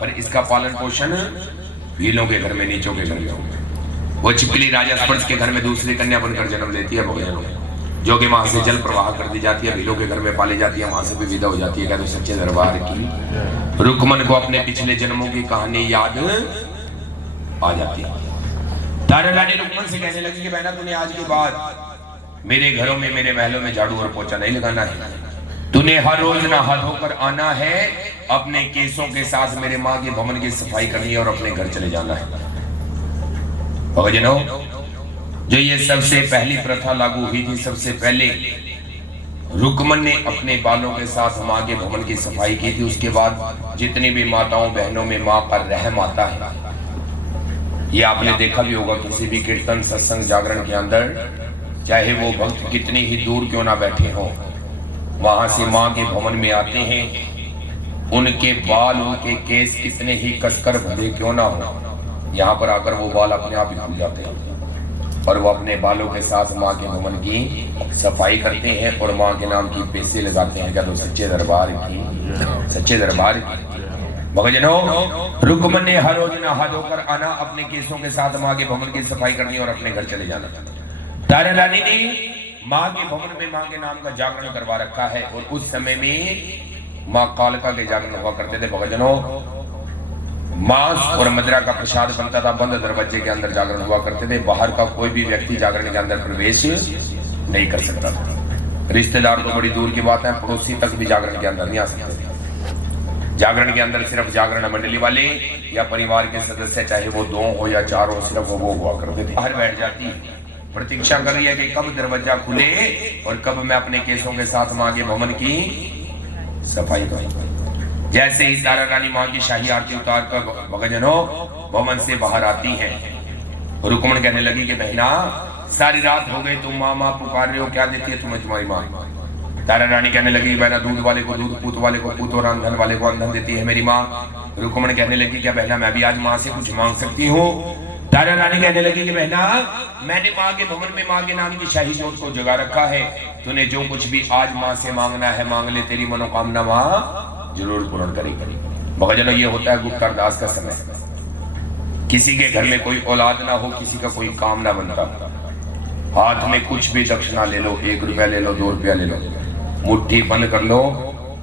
पर इसका पालन पोषण भीलों के घर में, नीचों के घर में होगा। वो छिपकली राजा स्पर्श के घर में दूसरी कन्या बनकर जन्म लेती है भगवान, जो कि वहां से जल प्रवाह कर दी जाती है, भीलों के घर में पाली जाती है, वहां से भी विदा हो जाती है। क्या तो सच्चे दरबार की रुकमन को अपने पिछले जन्मों की कहानी याद आ जाती है। तारा रानी रुकमन से कहने लगी कि बहना, तूने आज के बाद मेरे घरों में, मेरे महलों में झाड़ू और पोछा नहीं लगाना है, तूने हर रोज नहा धोकर आना है, अपने केसों के साथ मेरे माँ के भवन की सफाई करनी है और अपने घर चले जाना है। भक्तजनों, जो ये सबसे पहली प्रथा लागू हुई थी, सबसे पहले रुकमन ने अपने बालों के साथ माँ के भवन की सफाई की थी। उसके बाद जितनी भी माताओं बहनों में माँ का रहम आता है, ये आपने देखा भी होगा किसी भी कीर्तन सत्संग जागरण के अंदर, चाहे वो भक्त कितनी ही दूर क्यों ना बैठे हों, वहां से माँ के भवन में आते हैं, उनके बाल, उनके केस कितने ही कसकर भरे क्यों ना हो, यहाँ पर आकर वो बाल अपने आप ही खुल जाते हैं और वो अपने बालों के साथ माँ के भवन की सफाई करते हैं और माँ के नाम की पैसे लगाते हैं। क्या तो सच्चे दरबार की, सच्चे दरबार की। भक्तजनों, रुकमन ने हर रोज नहा धोकर आना, अपने केसों के साथ माँ के भवन की सफाई करनी और अपने घर चले जाना। तारा रानी ने माँ के भवन में माँ के नाम का जागरण करवा रखा है, और उस समय में माँ कालका के जागरण हुआ करते थे। भक्तजनों, मांस और मदिरा का प्रसाद बनता था, बंद दरवाजे के अंदर जागरण हुआ करते थे, बाहर का कोई भी व्यक्ति जागरण के अंदर प्रवेश नहीं कर सकता था। रिश्तेदार तो बड़ी दूर की बात है, पड़ोसी तक भी जागरण के अंदर नहीं आ सकते थे। जागरण के अंदर सिर्फ जागरण मंडली वाले या परिवार के सदस्य, चाहे वो 2 हो या 4 हो, सिर्फ वो हुआ करते थे। बाहर बैठ जाती, प्रतीक्षा कर रही है कि कब दरवाजा खुले और कब मैं अपने केसों के साथ माँ के भवन की सफाई करूं। जैसे ही तारा रानी माँ की शाही आरती उतार कर भक्तजनों भवन से बाहर आती है, रुकमन कहने लगी कि बहना, सारी रात हो गई, तुम माँ माँ पुकार रहे हो, क्या देती है तुम्हें तुम्हारी माँ? तारा रानी कहने लगी, बहना, दूध वाले को दूध, पूत वाले को पूत और अंधन वाले को अंधन देती है मेरी माँ। रुकमन कहने लगी, क्या बहना मैं भी आज माँ से कुछ मांग सकती हूँ? तारा रानी कहने लगी कि बहना, मैंने माँ के भवन में माँ के नाम की शाही जोत को जगा रखा है, तूने जो कुछ भी आज माँ से मांगना है मांग ले, तेरी मनोकामना माँ जरूर पूर्ण करेगी। भक्तजनों, ये होता है गुप्त अरदास का समय। किसी के घर में कोई औलाद ना हो, किसी का कोई काम ना बनता, हाथ में कुछ भी दक्षिणा ले लो, 1 रुपया ले लो, 2 रुपया ले लो, मुट्ठी बंद कर लो,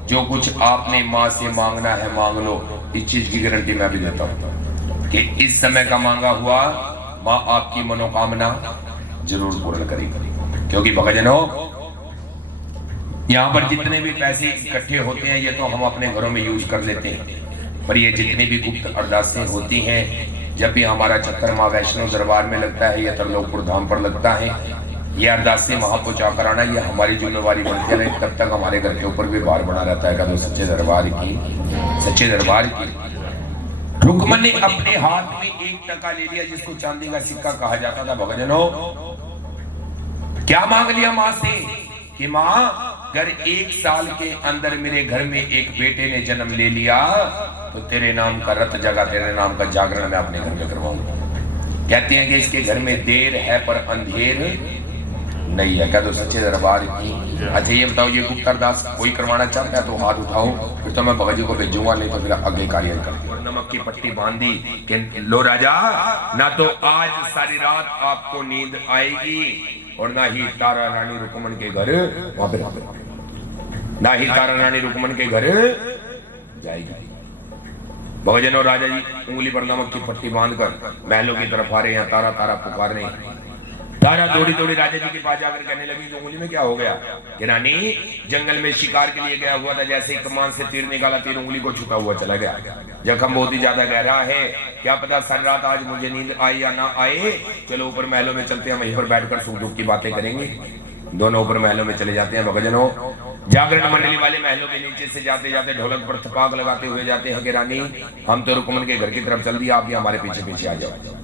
जो कुछ आपने माँ से मांगना है मांग लो। इस चीज की गारंटी मैं भी देता हूँ कि इस समय का मांगा हुआ माँ आपकी मनोकामना जरूर पूर्ण करेगी। क्योंकि भक्तजनों, यहाँ पर जितने भी पैसे इकट्ठे होते हैं ये तो हम अपने घरों में यूज कर लेते हैं, पर ये जितनी भी गुप्त अरदासें होती हैं, जब भी हमारा चक्कर माँ वैष्णो दरबार में लगता है या त्रिलोकपुर धाम पर लगता है, ये अरदासें वहां पहुंचा कर आना ये हमारी जिम्मेवारी बनती है। तब तक हमारे घर के ऊपर भी भार बना रहता है। तो सच्चे दरबार की रुकमन ने अपने हाथ में 1 टका ले लिया, जिसको चांदी का सिक्का कहा जाता था। भक्तजनों, क्या मांग लिया माँ से कि माँ अगर 1 साल के अंदर मेरे घर में एक बेटे ने जन्म ले लिया तो तेरे नाम का रथ जगा, तेरे नाम का जागरण मैं अपने घर में करवाऊंगा। कहते हैं कि इसके घर में देर है पर अंधेर नहीं है। क्या तो सच्चे दरबार की। अच्छा ये बताओ, ये गुप्त अरदास कोई करवाना चाहता है तो हाथ उठाओ, फिर तो मैं बाबा जी को भेजूंगा, नहीं तो फिर अगले कार्य कर। और नमक की पट्टी बांधी कि लो राजा, ना तो आज सारी रात आपको नींद आएगी और ना ही तारा रानी रुकमन के घर वहां पर, ना ही तारा रानी रुकमन के घर जाएगी। भक्तजनों, राजा जी उंगली पर नमक की पट्टी बांधकर महलों की तरफ आ रहे हैं। तारा तारा पुकार रहे हैं। तारा दौड़ी दौड़ी राजा जी के पास जाकर कहने लगी, उंगली में क्या हो गया? कि रानी, जंगल में शिकार के लिए गया हुआ था, जैसे ही कमान से तीर निकाला, तीर उंगली को छूता हुआ चला गया। जख्म बहुत ही ज्यादा गहरा है, क्या पता सारी रात आज मुझे नींद आए या ना आए। चलो ऊपर महलों में चलते हैं, वहीं पर बैठकर सुख दुख की बातें करेंगे। दोनों ऊपर महलों में चले जाते हैं। भक्तजनों, जागरण मंडली वाले महलों के नीचे से जाते जाते ढोलक पर थपाक लगाते हुए जाते हैं कि रानी, हम तो रुकमन के घर की तरफ चल दिया, आप भी हमारे पीछे पीछे आ जाओ।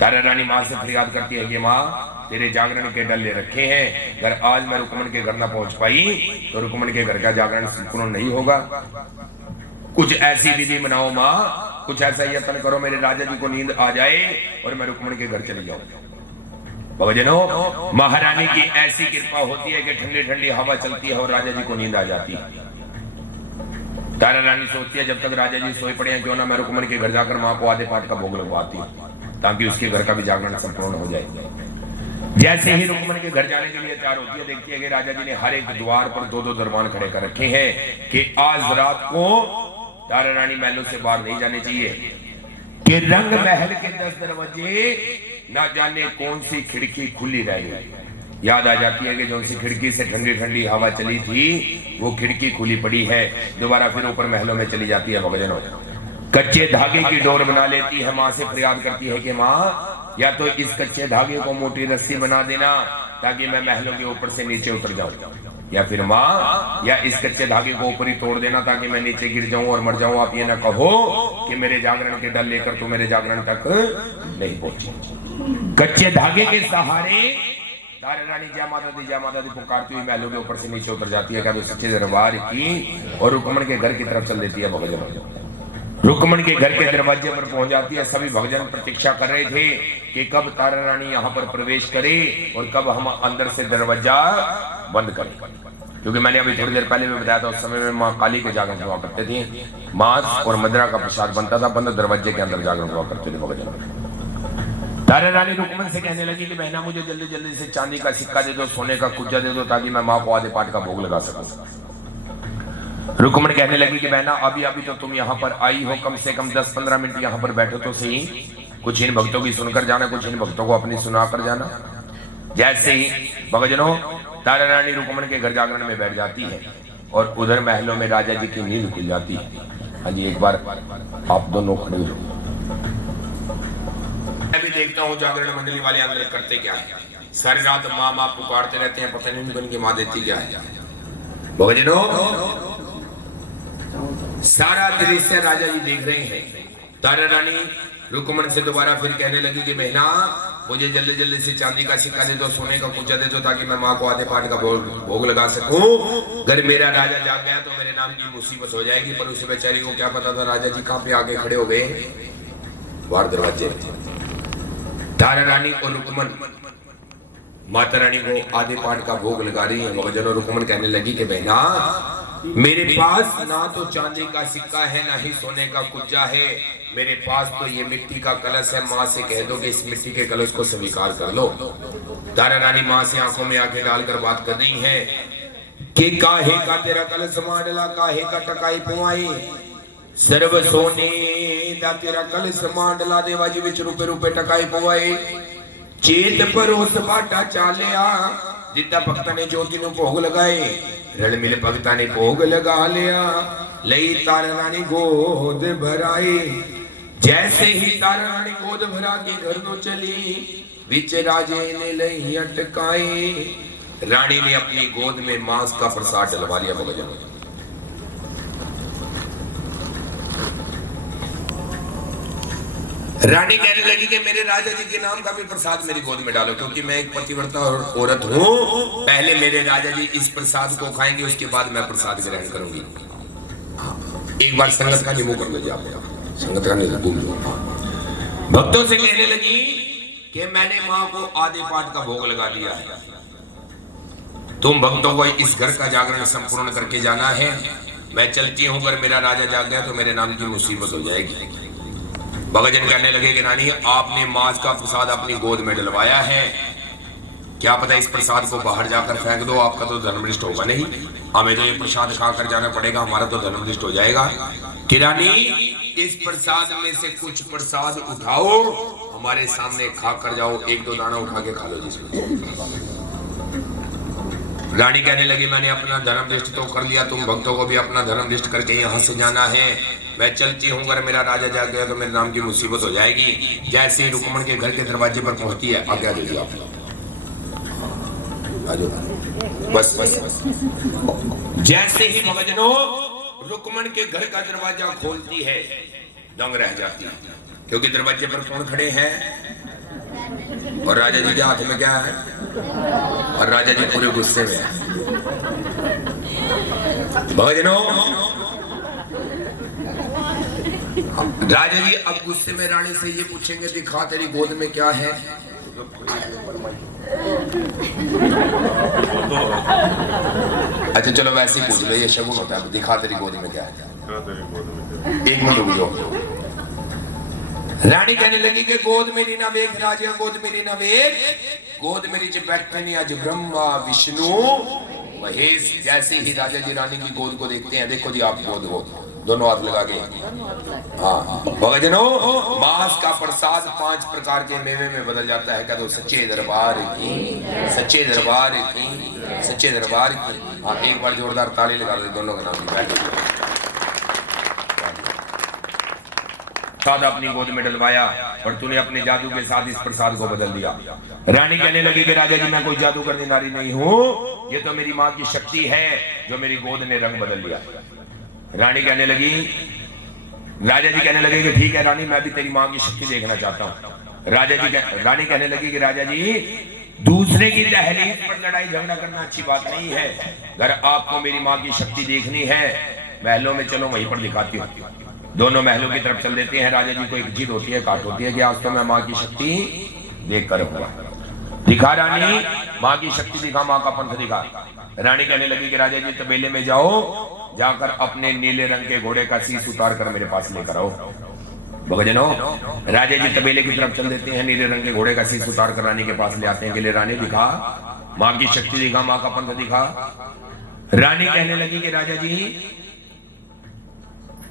तारा रानी माँ से फरियाद करती है कि माँ, तेरे जागरण के डल्ले रखे हैं, अगर आज मैं रुकमन के घर ना पहुंच पाई तो रुकमन के घर का जागरण संपूर्ण नहीं होगा। कुछ ऐसी विधि बनाओ माँ, कुछ ऐसा यत्न करो मेरे राजा जी को नींद आ जाए और मैं रुकमन के घर चली जाऊं। भक्तजनों, महारानी की ऐसी कृपा होती है कि ठंडी ठंडी हवा चलती है और राजा जी को नींद आ जाती है। तारा रानी सोचती है जब तक राजा जी सोए पड़े हैं, क्यों ना मैं रुकमन के घर जाकर माँ को आधे पाठ का भोग लगवाती हूँ, ताकि उसके घर का भी जागरण संपूर्ण हो जाए। जैसे ही रुकमन के घर जाने के लिए तैयार होती है, देखती है कि राजा जी ने हर एक द्वार पर 2-2 दरबान खड़े कर रखे हैं कि आज रात को तारा रानी महलों से बाहर नहीं जाने चाहिए। कि रंग महल के 10 दरवाजे, ना जाने कौन सी खिड़की खुली रह गई। याद आ जाती है कि जो सी खिड़की से ठंडी ठंडी हवा चली थी, वो खिड़की खुली पड़ी है। दोबारा फिर ऊपर महलों में चली जाती है। भक्तजनों, कच्चे धागे की डोर बना लेती है। माँ से फरियाद करती है कि माँ, या तो इस कच्चे धागे को मोटी रस्सी बना देना ताकि मैं महलों के ऊपर से नीचे उतर जाऊं, या फिर माँ, या इस कच्चे धागे को ऊपर ही तोड़ देना ताकि मैं नीचे गिर जाऊं और मर जाऊं। आप ये ना कहो कि मेरे जागरण के डर लेकर तो मेरे जागरण तक नहीं पहुंची। कच्चे धागे के सहारे तारा रानी जय माता दी पुकारती हुई महलों के ऊपर से नीचे उतर जाती है। क्या तो सच्चे दरबार की, और रुकमन के घर की तरफ चल देती है। भक्तजन, रुकमन के घर के दरवाजे पर पहुंच जाती है। सभी भक्तजन प्रतीक्षा कर रहे थे कि कब तारा रानी यहाँ पर प्रवेश करे और कब हम अंदर से दरवाजा बंद करें। क्योंकि मैंने अभी थोड़ी देर पहले भी बताया था, उस समय में माँ काली के जागरण हुआ करते थे, मांस और मदिरा का प्रसाद बनता था, बंद दरवाजे के अंदर जागरण हुआ करते थे। भक्तजन, तारा रानी रुकमन से कहने लगी कि बहना, मुझे जल्दी जल्दी से चांदी का सिक्का दे दो, सोने का कुज्जा दे दो, ताकि मैं माँ को आधे पाठ का भोग लगा सकूं। रुकमन कहने लगी कि बहना, अभी तो तुम यहाँ पर आई हो, कम से कम 10-15 मिनट यहाँ पर बैठो तो सही, कुछ इन भक्तों की सुनकर जाना, कुछ इन भक्तों को अपनी सुनाकर जाना। जैसे ही भक्तजनों तारा रानी रुकमन के घर जागरण में बैठ जाती है और उधर महलों में राजा जी की नींद खुल जाती है। हाँ जी, एक बार आप दोनों खड़े हो। मैं भी देखता हूँ जागरण मंडली वाले अंदर करते क्या है। सारी रात माँ माँ पुकारते रहते हैं, पता नहीं उनकी माँ देती क्या है। भक्तजनों, सारा दृश्य राजा जी देख रहे हैं। तारा रानी रुकमन से दोबारा फिर कहने लगी कि बहना, मुझे जल्दी जल्दी से चांदी का सिक्का दे दो, सोने का कुज्जा दे दो, ताकि मैं माँ को आधे पाठ का भोग लगा सकूं। अगर मेरा राजा जाग गया तो मेरे नाम की मुसीबत हो जाएगी। पर उस बेचारी को क्या पता था राजा जी कहाँ पे आगे खड़े हो गए, बाहर दरवाजे। तारा रानी और रुकमन माता रानी को आधे पाठ का भोग लगा रही है। भक्तजनों, रुकमन कहने लगी कि बहना, मेरे पास ना तो चांदी का सिक्का है, ना ही सोने का कुज्जा है, मेरे पास तो ये मिट्टी का कलश है, माँ से कह दो कि इस मिट्टी के कलश को स्वीकार कर लो। तारा रानी माँ से आंखों में आंखें डालकर बात कर रही है कि काहे का तेरा कलश मांडला, काहे का टकाई पुआई, सर्व सोने दा तेरा कलश मांडला, देवा जी विच रुपए रुपए टकाई पुआई, चेत परोस बाटा चालिया, जिद्दा भक्ता ने ज्योति नु भोग लगाए, रल मिल भक्ता ने भोग लगा लिया, लई तारा रानी गोद भराई। जैसे ही तारा रानी गोद भरा के घर को चली, विच राजे ने लई अटकाई, रानी ने अपनी गोद में मांस का प्रसाद डलवा लिया। भगवान रानी कहने लगी कि मेरे राजा जी के नाम का भी प्रसाद मेरी गोद में डालो, क्योंकि मैं एक पतिव्रता औरत हूँ। पहले मेरे राजा जी इस प्रसाद को खाएंगे, उसके बाद मैं प्रसाद ग्रहण करूंगी। एक बार संगत का निमो कर लो, आप संगत का निमो। भक्तों से कहने लगी कि मैंने माँ को आधे पाठ का भोग लगा दिया है, तुम भक्तों को इस घर का जागरण संपूर्ण करके जाना है। मैं चलती हूँ, अगर मेरा राजा जाग गया तो मेरे नाम की मुसीबत हो जाएगी। भगजन कहने लगे कि रानी आपने मांस का प्रसाद अपनी गोद में डलवाया है, क्या पता इस प्रसाद को बाहर जाकर फेंक दो, आपका तो धर्मनिष्ठ होगा नहीं, हमें तो ये प्रसाद खाकर जाना पड़ेगा, हमारा तो धर्मनिष्ठ हो जाएगा। कि रानी इस प्रसाद में से कुछ प्रसाद उठाओ, हमारे सामने खा कर जाओ, एक दो दाना उठा के खा लो जिसमें। रानी कहने लगी मैंने अपना धर्मनिष्ठ तो कर लिया, तुम भक्तों को भी अपना धर्मनिष्ठ करके यहाँ से जाना है। मैं चलती हूँ, अगर मेरा राजा जाग गया तो मेरे नाम की मुसीबत हो जाएगी। जैसे ही रुक्मण के घर के दरवाजे पर पहुंचती है, आज्ञा दीजिए आप, बस बस बस। जैसे ही भगजनों रुक्मण के घर का दरवाजा खोलती है, दंग रह जाती है, क्योंकि दरवाजे पर कौन खड़े हैं और राजा जी के हाथ में क्या है, और राजा जी पूरे गुस्से में है। भगजनों राजा जी अब गुस्से में रानी से ये पूछेंगे दिखा तेरी गोद में क्या है। अच्छा चलो वैसे ही पूछ लो, ये शगुन होता है, दिखा तेरी गोद में क्या है। एक मिनट रुक जाओ। रानी कहने लगी कि गोद मेरी ना वेख राजा, गोद मेरी ना वेख, गोद मेरी च बैठे नहीं आज ब्रह्मा विष्णु महेश। जैसे ही राजा जी रानी की गोद को देखते हैं, देखो जी आप गोद हो, दोनों हाथ लगा के, हाँ भगजनों मांस का प्रसाद 5 प्रकार के मेवे में बदल जाता है। कह दो सच्चे दरबार की, सच्चे दरबार की, सच्चे दरबार की। हाँ एक बार जोरदार ताली लगा दो दोनों के नाम की। प्रसाद अपनी गोद में डलवाया और तूने अपने जादू के साथ इस प्रसाद को बदल दिया। रानी कहने लगी कि राजा जी मैं कोई जादू करने नारी नहीं हूँ, ये तो मेरी माँ की शक्ति है जो मेरी गोद ने रंग बदल दिया। रानी कहने लगी, राजा जी कहने लगे कि ठीक है रानी, मैं भी तेरी माँ की शक्ति देखना चाहता हूँ। रानी कहने लगी कि राजा जी दूसरे की दहलीज पर लड़ाई झगड़ा करना अच्छी बात नहीं है, अगर आपको मेरी माँ की शक्ति देखनी है महलों में चलो, वहीं पर दिखाती हूँ। दोनों महलों की तरफ चल देते हैं। राजा जी को एक जिद होती है, काट होती है कि आज तो मैं माँ की शक्ति देख कर होगा। दिखा रानी माँ की शक्ति दिखा, माँ का पंथ दिखा। रानी कहने लगी कि राजा जी तबेले में जाओ, जाकर अपने नीले रंग के घोड़े का शीश उतार कर मेरे पास लेकर आओ। भगजनों राजा जी तबेले की तरफ चल देते हैं, नीले रंग के घोड़े का शीश उतार कर रानी के पास ले आते हैं कि ले रानी दिखा माँ की शक्ति दिखा, माँ का पंथ दिखा। रानी कहने लगी कि राजा जी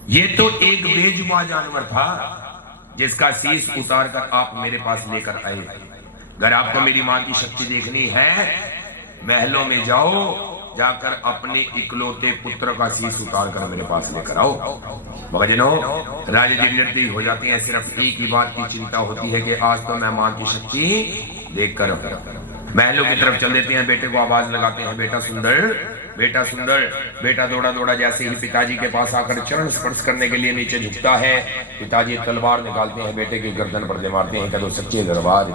ये तो एक बेजुबान जानवर था जिसका शीश उतार कर आप मेरे पास लेकर आए। अगर आपको मेरी माँ की शक्ति देखनी है महलों में जाओ, जाकर अपने इकलौते पुत्र का शीश उतार कर मेरे पास लेकर आओ। भगजनों राजा जी निर्दयी हो जाते हैं, सिर्फ एक ही बात की चिंता होती है कि आज तो मैं माँ की शक्ति देखकर महलों की तरफ चल देते हैं। बेटे को आवाज लगाते हैं, बेटा सुंदर, बेटा सुंदर। बेटा दौड़ा दौड़ा जैसे ही पिताजी के पास आकर चरण स्पर्श करने के लिए नीचे झुकता है, पिताजी तलवार निकालते हैं, बेटे की गर्दन पर दे मारते हैं। कदो सच्चे दरबार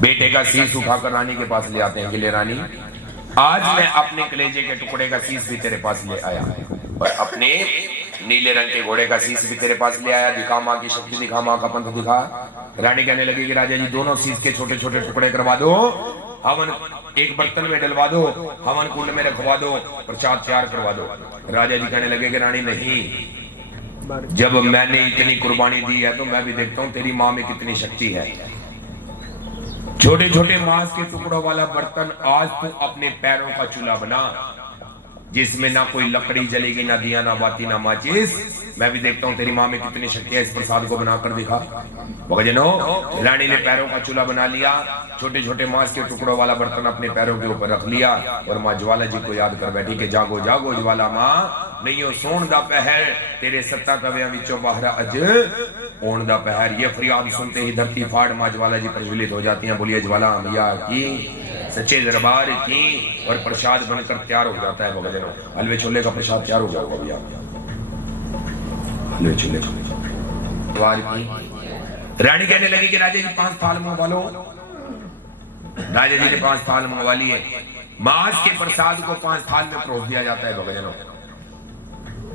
बेटे का शीश उठाकर रानी के पास ले आते हैं कि ले रानी आज मैं अपने कलेजे के टुकड़े का शीश भी तेरे पास ले आया और अपने नीले रंग के घोड़े का शीश भी तेरे पास ले आया। दिखा माँ की शक्ति दिखा, माँ का पंथ दिखा। रानी कहने लगी कि राजा जी दोनों शीश के छोटे छोटे टुकड़े करवा दो, हवन एक बर्तन में डलवा दो, हवन कुंड में रखवा दो, प्रसाद तैयार करवा दो। राजा जी कहने लगे कि रानी नहीं, जब मैंने इतनी कुर्बानी दी है तो मैं भी देखता हूँ तेरी माँ में कितनी शक्ति है। छोटे छोटे मांस के टुकड़ों वाला बर्तन आज तू अपने पैरों का चूल्हा बना, जिसमें ना कोई लकड़ी जलेगी, ना दिया, ना बाती, ना माचिस। मैं भी देखता हूँ तेरी माँ में कितनी शक्ति है, इस प्रसाद को बनाकर दिखा। भक्तजनों, रानी ने पैरों का चूल्हा बना लिया, छोटे छोटे मांस के टुकड़ों वाला बर्तन अपने पैरों के ऊपर रख लिया और माँ ज्वाला जी को याद कर बैठी कि जागो जागो ज्वाला माँ, नहीं हो सोन दा पहर, तेरे सत्ता तवियां विचों बाहर अज ओण दा पहर। ये फरियाद सुनते ही धरती फाड़ माँ ज्वाला जी प्रज्वलित हो जाती हैं। बोलिए ज्वाला मैया की, सच्चे दरबार की। और प्रसाद बनकर तैयार हो जाता है। भक्तजनों, हलवे छोले का प्रसाद तैयार हो जाएगा भैया। हलवे छोले की रानी कहने लगी कि राजा जी 5 थाल मंगवा लो। राजा जी ने 5 थाल मंगवा लिए। मांस के प्रसाद को 5 थाल में परोस दिया जाता है। भक्तजनों,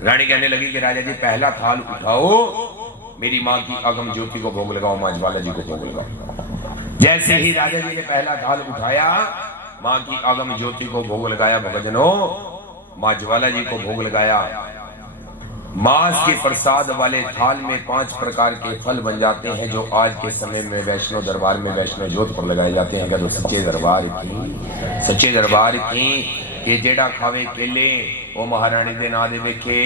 रानी कहने लगी कि राजा जी पहला थाल उठाओ, मेरी माँ की अगम ज्योति को भोग लगाओ, माँ ज्वाला जी को भोग लगाओ। जैसे ही राजा जी ने पहला थाल उठाया, माँ की अगम ज्योति को भोग लगाया। भक्तजनों, माँ ज्वाला जी को भोग लगाया। मांस के प्रसाद वाले थाल में 5 प्रकार के फल बन जाते हैं, जो आज के समय में वैष्णो दरबार में वैष्णो ज्योत पर लगाए जाते हैं। क्या तो सच्चे दरबार की कि जेड़ा खावे केले वो महारानी दे ना दे वेखे,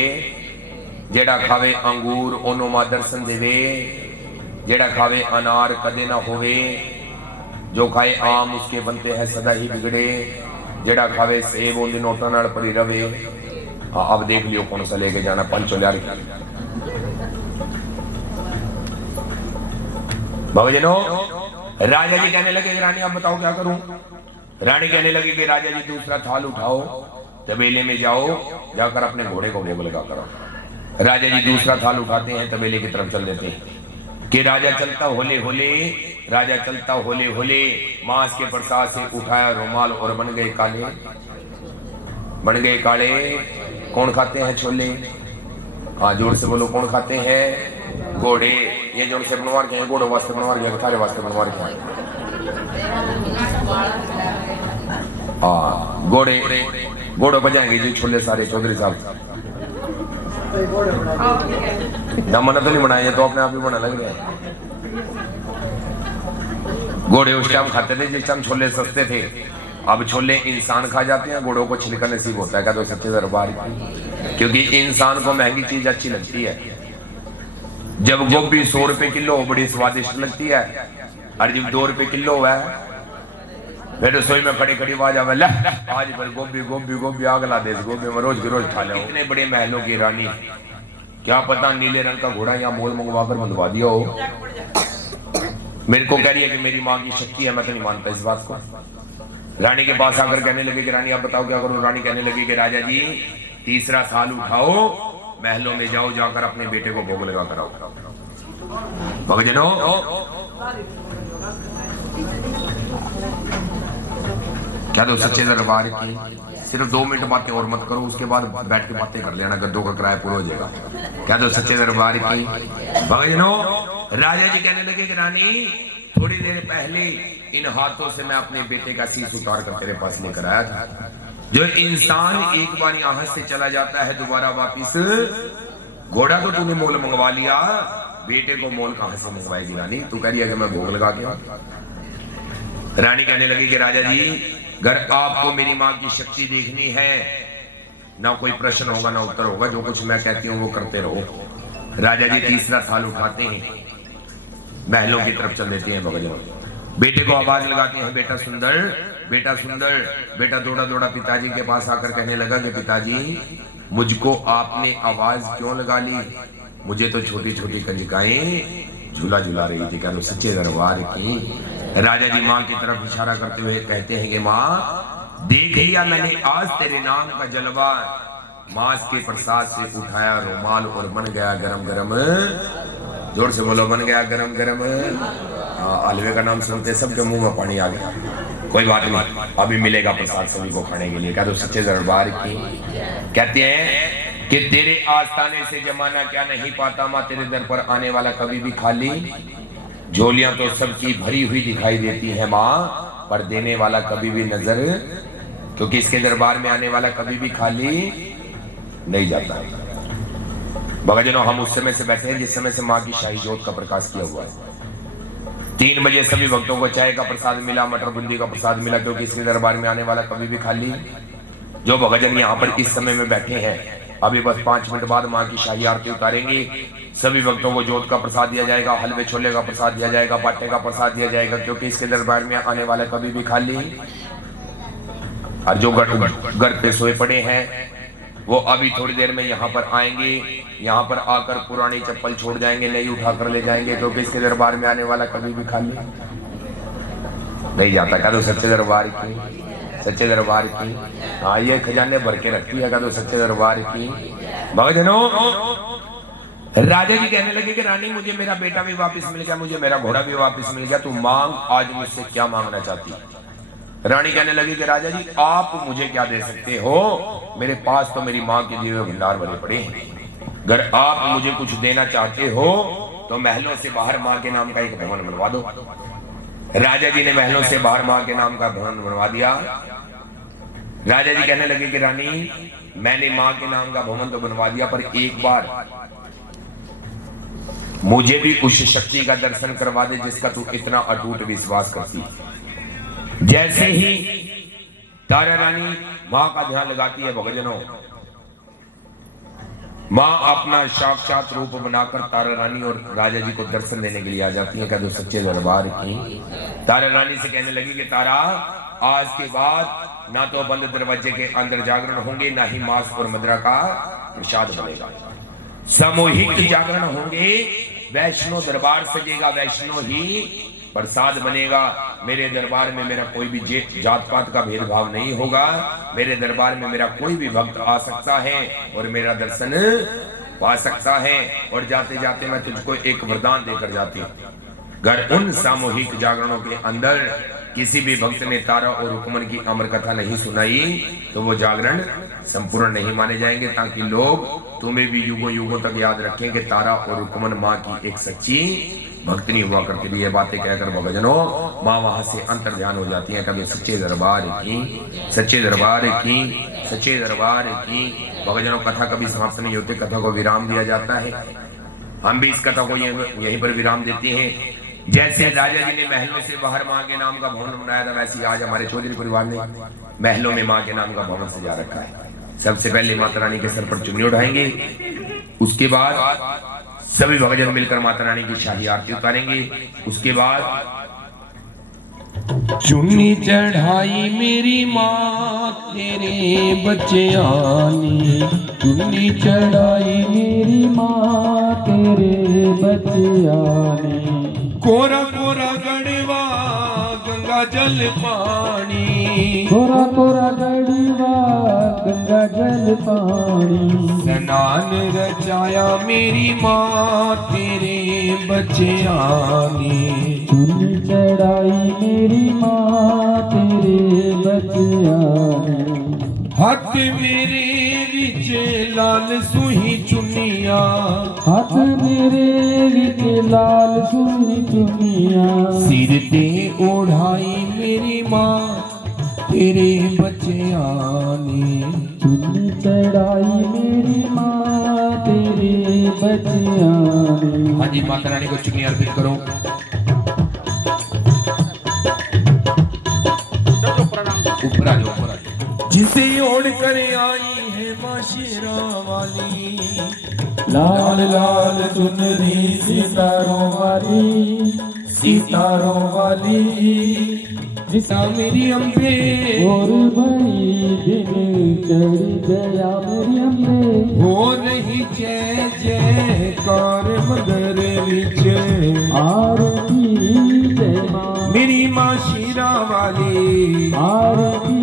जेड़ा खावे अंगूर ओनो मां दर्शन देवे, जेड़ा खावे अनार कदे ना होवे, जो खाए आम उसके बनते हैं सदा ही बिगड़े, जेड़ा खावे सेब ओंदे नोटा नाल पड़ी रवे। हाँ, अब देख लियो कौन सा लेके जाना। पंचोल्यार भक्तजनों, राजा जी कहने लगे रानी आप बताओ क्या करूं। रानी कहने लगी कि राजा जी दूसरा थाल उठाओ, तबेले में जाओ, जाकर अपने घोड़े को भोग लगा करो। राजा जी दूसरा थाल उठाते हैं, तबेले की तरफ चल देते हैं कि राजा चलता होले होले, राजा चलता होले होले। मांस के प्रसाद से उठाया रुमाल और बन गए काले, बन गए काले। कौन खाते हैं छोले? हाँ, जोर से बोलो, कौन खाते हैं? घोड़े। ये जोर से बनवार के घोड़ों वास्ते बनवार के, थारे वास्ते बनवार के। हाँ, घोड़ों बजाएंगे जी छोले सारे चौधरी साहब। मना तो नहीं बनाए, तो अपने आप ही बना लग गया। घोड़े उस टाइम खाते थे जिस टाइम छोले सस्ते थे। अब छोले इंसान खा जाते हैं, घोड़ों को छिलका नसीब होता है। क्या तो सच्चे दरबार की, क्योंकि इंसान को महंगी चीज अच्छी लगती है। जब गोभी 100 रुपए किलो बड़ी स्वादिष्ट लगती है, और जब 2 रुपए किलो है, फिर रसोई में खड़ी खड़ी आवाज आवे, आज पर गोभी गोभी गोभी आग ला दे, गोभी में रोज की रोज खा लो। इतने बड़े महलों की रानी, क्या पता नीले रंग का घोड़ा या मोल मंगवा कर बंधवा दिया हो। मेरे को कह रही है कि मेरी माँ की शक्ति है, मैं तो नहीं मानता इस बात को। रानी के पास आकर कहने लगे कि रानी आप बताओ क्या करूं। रानी कहने लगी कि राजा जी तीसरा थाल उठाओ, महलों में जाओ, जाकर अपने बेटे को भोग लगा कर आओ। भक्तजनों, क्या तो सच्चे दरबार की। सिर्फ 2 मिनट बातें और मत करो, उसके बाद बैठ के बातें कर लेना, गद्दों का किराया पूरा हो जाएगा। क्या तो सच्चे दरबार की। भक्तजनों, राजा जी कहने लगे कि रानी थोड़ी देर पहले इन हाथों से मैं अपने बेटे का शीश उतार कर तेरे पास लेकर आया था। जो इंसान एक बार यहाँ से चला जाता है दोबारा वापिस, घोड़ा तो तूने मोल मंगवा लिया, बेटे को मोल कहां से मंगवाएगी रानी? तू कह रही है कि मैं भोग लगा के। रानी कहने लगी कि राजा जी अगर आपको मेरी माँ की शक्ति देखनी है, ना कोई प्रश्न होगा ना उत्तर होगा, जो कुछ मैं कहती हूँ वो करते रहो। राजा जी तीसरा थाल उठाते हैं, महलों की तरफ चल देते हैं। भगवान बेटे को आवाज लगाते हैं, बेटा सुंदर, बेटा सुंदर। बेटा दौड़ा दौड़ा पिताजी के पास आकर कहने लगा कि पिताजी मुझको आपने आवाज क्यों लगा ली? मुझे तो छोटी छोटी कंजकाएं झूला झूला रही थी। क्या सच्चे दरबार की। राजा जी माँ की तरफ इशारा करते हुए कहते हैं कि माँ देख लिया मैंने आज तेरे नाम का जलवा। मांस के प्रसाद से उठाया रुमाल और बन गया गरम गरम। जोर से बोलो, बन गया गरम गरम। हलवे का नाम सुनते सबके मुंह में पानी आ गया। कोई बात नहीं, अभी मिलेगा प्रसाद सभी को खाने के लिए। क्या तो सच्चे दरबार की। कहते हैं कि तेरे आस्थाने से जमाना क्या नहीं पाता, माँ तेरे दर पर आने वाला कभी भी खाली। झोलियां तो सबकी भरी हुई दिखाई देती है माँ, पर देने वाला कभी भी नजर, क्योंकि इसके दरबार में आने वाला कभी भी खाली नहीं जाता। भक्तजनों, हम उस समय से बैठे हैं जिस समय से माँ की शाही जोत का प्रकाश किया हुआ है। 3 बजे सभी भक्तों को चाय का प्रसाद मिला, मटर बूंदी का प्रसाद मिला, क्योंकि इसमें दरबार में आने वाला कभी भी खाली। जो भक्तजन यहाँ पर इस समय में बैठे हैं, अभी बस 5 मिनट बाद माँ की शाही आरती उतारेंगे। सभी भक्तों को जोत का प्रसाद दिया जाएगा, हलवे छोले का प्रसाद दिया जाएगा, बाटे का प्रसाद दिया जाएगा, क्योंकि इसके दरबार में आने वाला कभी भी खाली। और जो घर पे सोए पड़े हैं वो अभी थोड़ी देर में यहाँ पर आएंगे। यहाँ पर आकर पुरानी चप्पल छोड़ जाएंगे, नई उठा कर ले जाएंगे, क्योंकि इसके दरबार में आने वाला कभी भी खाली नहीं जाता। क्या तो सच्चे दरबार की, सच्चे दरबार की। हाँ, ये खजाने भर के रखती है। क्या तो सच्चे दरबार की। भक्तजनों, राजा जी कहने लगे कि रानी, मुझे मेरा बेटा भी वापस मिल गया, मुझे मेरा घोड़ा भी वापस मिल गया, तू मांग, आज मुझसे क्या मांगना चाहती है। रानी कहने लगी कि राजा जी, आप मुझे क्या दे सकते हो, मेरे पास तो मेरी माँ के दिए हुए भंडार भरे पड़े हैं। अगर आप मुझे कुछ देना चाहते हो तो महलों से बाहर माँ के नाम का एक भवन बनवा दो। राजा जी ने महलों से बाहर माँ के नाम का भवन बनवा दिया। राजा जी कहने लगे कि रानी, मैंने माँ के नाम का भवन तो बनवा दिया, पर एक बार मुझे भी उस शक्ति का दर्शन करवा दे जिसका तू इतना अटूट विश्वास करती। जैसे ही तारा रानी मां का ध्यान लगाती है, भक्तजनों, मां अपना साक्षात रूप बनाकर तारा रानी और राजा जी को दर्शन देने के लिए आ जाती है। क्या जो सच्चे दरबार की। तारा रानी से कहने लगी कि तारा, आज के बाद ना तो बंद दरवाजे के अंदर जागरण होंगे, ना ही मांस और मदिरा का प्रसाद बनेगा। सामूहिक जागरण होंगे, वैष्णो दरबार सजेगा, वैष्णो ही प्रसाद बनेगा। मेरे दरबार में मेरा कोई भी जात पात का भेदभाव नहीं होगा। मेरे दरबार में मेरा कोई भी भक्त आ सकता है और मेरा दर्शन पा सकता है। और जाते जाते मैं तुझको एक वरदान देकर जाती हूँ, अगर उन सामूहिक जागरणों के अंदर किसी भी भक्त ने तारा और रुक्मन की अमर कथा नहीं सुनाई तो वो जागरण संपूर्ण नहीं माने जाएंगे, ताकि लोग तुम्हें भी युगों युगों तक याद रखें कि तारा और रुक्मन माँ की एक सच्ची भक्तनी हुआ करती थी। ये बातें कहकर भक्तजनों, माँ वहां से अंतर ध्यान हो जाती है। कभी सच्चे दरबार की, सच्चे दरबार की, सच्चे दरबार की। भक्तजनों, कथा कभी समाप्त नहीं होती, कथा को विराम दिया जाता है। हम भी इस कथा को यहीं पर विराम देते हैं। जैसे राजा जी ने महलों से बाहर माँ के नाम का भवन बनाया था, वैसे आज हमारे चौधरी परिवार ने महलों में माँ के नाम का भवन सजा रखा है। सबसे पहले माता रानी के सर पर चुन्नी उठाएंगे, उसके बाद सभी भक्तजन मिलकर माता रानी की शाही आरती उतारेंगे। उसके बाद चुन्नी चढ़ाई मेरी माँ तेरे बच्चे आने, चुन्नी चढ़ाई मेरी माँ तेरे बच्चे आने, कोरा कोरा गढ़वा गंगा जल पानी, कोरा कोरा गढ़वा गंगा जल पानी, स्नान रचाया मेरी माँ तेरे बच्चे आने, चुन्नी चढ़ाई मेरी माँ तेरे बच्चे आने, हाथ मेरे विच लाल सुही चुनिया, हाथ मेरे विच लाल सुही चुनिया, सिर ते ओढ़ाई मेरी माँ तेरे बच्चे आने, चुन्नी चढ़ाई मेरी माँ तेरे बच्चे आने। हाँ जी, माता रानी को चुन्नी अर्पित करो। ऊपर आ जाओ, ऊपर आ जाओ। जिसे ओढ़ कर आई है माँ शेरा वाली, लाल लाल चुनरी सितारों वाली, सितारों वाली, जिसा मेरी अम्बे और भाई दिन चढ़ गया मेरी अम्बे, हो रही जय जयकार मगर विच, आरती जय माँ मेरी माँ शेरा वाली, आरती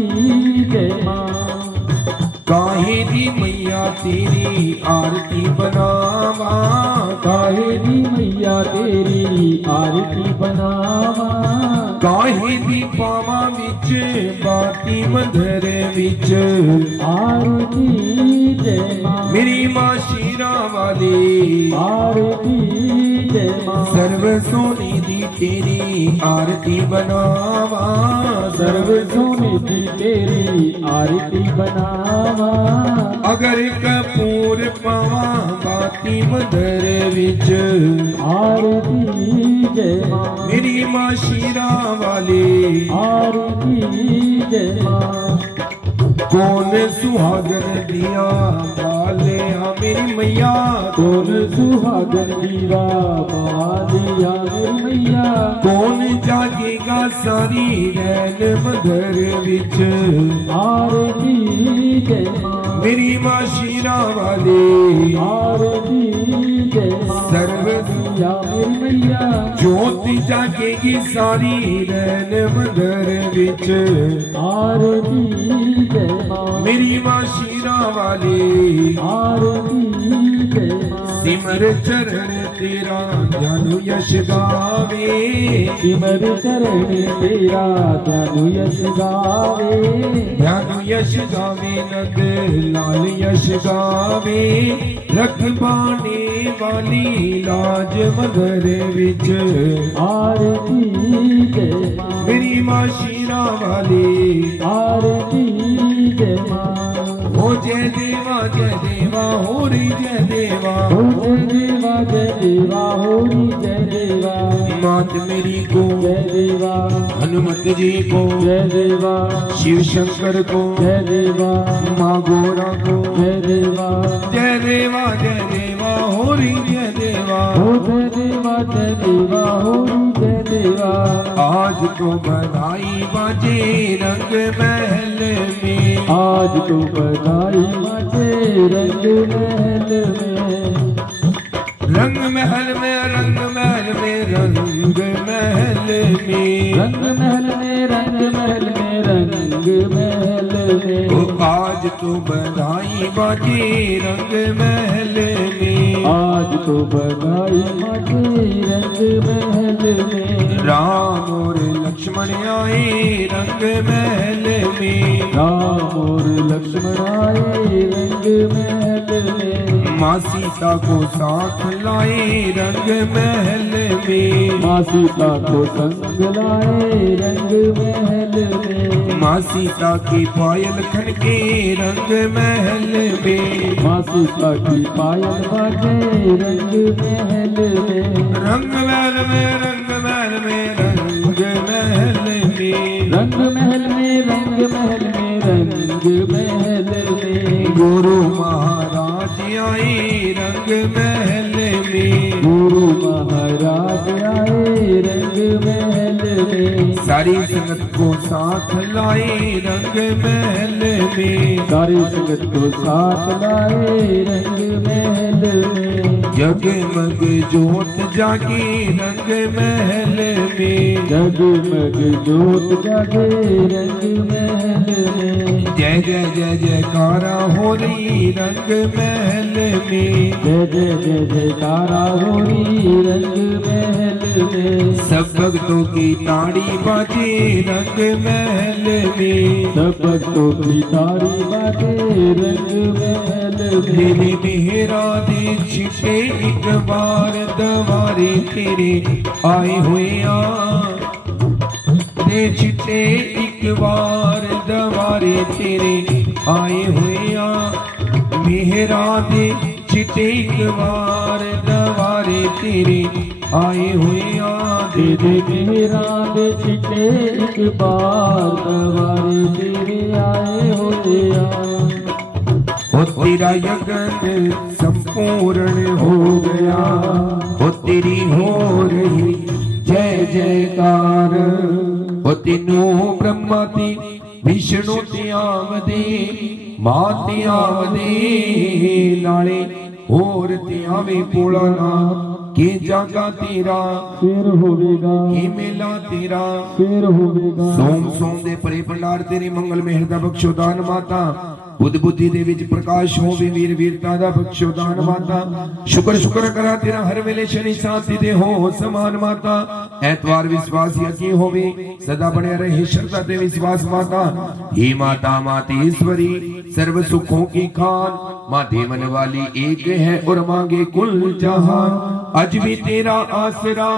जय माँ, काहे दी मैया तेरी आरती बनावा, काहे दी मैया तेरी आरती बनावा, काहे दी पावा विच बाती मंदर विच, आरती जय माँ मेरी माँ शेरा वाली, आरती जय माँ, सर्व सोनी दी तेरी आरती बनावा, सर्व सोने की तेरी आरती बनावा, अगर कपूर पावा बाती नी मंदर विच आरती जय मां मेरी मां शीरा वाली आरती जय मां कौन सुहागन दिया बालिया मेरी मैया कौन सुहागन दीवा बालिया मेरी मैया कौन जागेगा सारी रैन मंदर विच आरती जय मां मेरी मां शीरा वाली आरती जय मां सर्व या मेरी मैया ज्योति जागेगी सारी रैन मंदर विच आरती जय मां मेरी मां शीरा वाली आरती जय मां सिमर चरण तेरा जानु यश गावे सिमर चरण तेरा जानु यश गावे जानु यश गावे नग लाल यश गावे रखबाने वाली लाज मगर विच आरती जय मां मेरी मां शीरा वाली आरती जय मां हो जय देवा हो री जय देवा हो जय देवा होरी जय देवा मात मेरी को जय देवा हनुमत जी को जय देवा शिव शंकर को जय देवा माँ गोरा को जय देवा जय देवा हो री जय देवा हो जय देवा होरी जय देवा आज तो बधाई बाजे रंग महल में आज तो बधाई बाजे रंग महल में रंग महल में रंग महल में रंग महल में रंग महल में रंग महल में रंग महल में ओ आज तो बधाई बाजे रंग महल में आज तो बधाई बाजे रंग महल में राम और लक्ष्मण आए रंग महल में राम और लक्ष्मण आए रंग महल में माँ सीता को साथ लाए रंग महल में माँ सीता को संग लाए रंग महल में माँ सीता की पायल खनके रंग महल में माँ सीता की पायल बाजे रंग महल में रंग महल में रंग महल में रंग महल में रंग महल में रंग महल में रंग महल में गुरु महाराज आए रंग महल में गुरु महाराज आए रंग महल में सारी संगत को साथ लाए रंग महल में सारी संगत को साथ लाए रंग महल में जगमग जोत जागे रंग महल में जगमग जोत जागे रंग महल में जय जय जय जयकारा हो रही रंग महल में जय जय जय जयकारा हो रही रंग महल में सब भक्तों की ताड़ी बाजे रंग महल में सब भक्तों की ताड़ी बाजे रंग महल में तेरे मेहरा दे छिटे एक बार दवारे तेरे आए हुए दे छिटे एक बार दवारे तेरे आए हुए मेहरा दे छिटे एक बार दवारे तेरे आए हुए दे मेरा दे छिटे एक बार दवारे तेरे आए होते हो तेरा यज्ञ संपूर्ण हो गया हो तेरी हो रही जय जयकार हो तीनों ब्रह्मा ती विष्णु ते आवदे मां ते आवदे नाले होर ते आवे भोलाना के जागा तेरा फिर होवेगा के मेला तेरा फिर होवेगा सोम सोम दे परे भंडार तेरे मंगल मेहर दा बख्शो दान माता बुद्ध बुद्धि दे विच प्रकाश होवे वीर वीरता दा बख्शो दान माता शुक्र शुक्र करा तेरा हर वेले शनि शांति दे हो समान माता ऐतवार विश्वास यकी होवे सदा बने रहे श्रद्धा ते विश्वास माता हे माता मातेश्वरी सर्व सुखों की खान माँ देवन वाली एक है और मांगे कुल जहान आज भी तेरा आसरा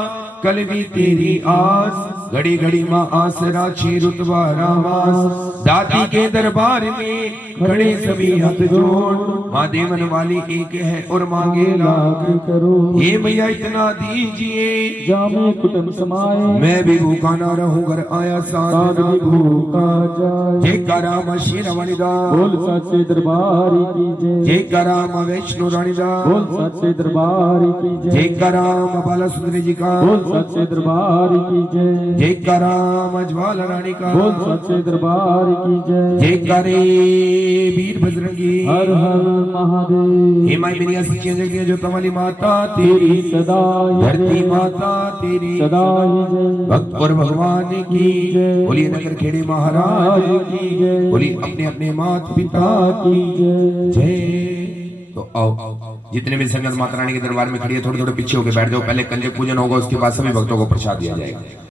कल भी तेरी आस घड़ी घड़ी माँ आसरा छे रुतवा रामास दाती के दरबार में खड़े सभी हाथ जोड़, माँ देवन वाली एक है और मांगे लाख करोड़। हे मैया इतना दीजिए, जामे कुटुंब समाए, मैं भी भूखा ना रहूं, घर आया साध साथ भी भूखा जाए। जय कराम शेर वाली दा, बोल सच्चे दरबार की जय। जय कराम वैष्णो रानी दा, बोल सच्चे दरबार की जय जय। कराम बाला सुंदरी जी का, बोल सच्चे दरबार की जय। जय कराम ज्वाला रानी का, बोल सच्चे दरबार की जय। जय करे वीर बजरंगी। हर हर महादेव। हे माई मेरी सच्ची जगह जो तमाली माता तेरी, तेरी सदा ही धरती जय। माता तेरी, सदा ही जय। भक्त और भगवान की बोलिए, नगर खेड़े महाराज की बोलिए, अपने अपने माता पिता की जय। जय। तो आओ जितने भी संगत माता रानी के दरबार में खड़ी है, थोड़े थोड़े पीछे होकर बैठ जाओ। पहले कंजक पूजन होगा, उसके बाद सभी भक्तों को प्रसाद दिया जाएगा।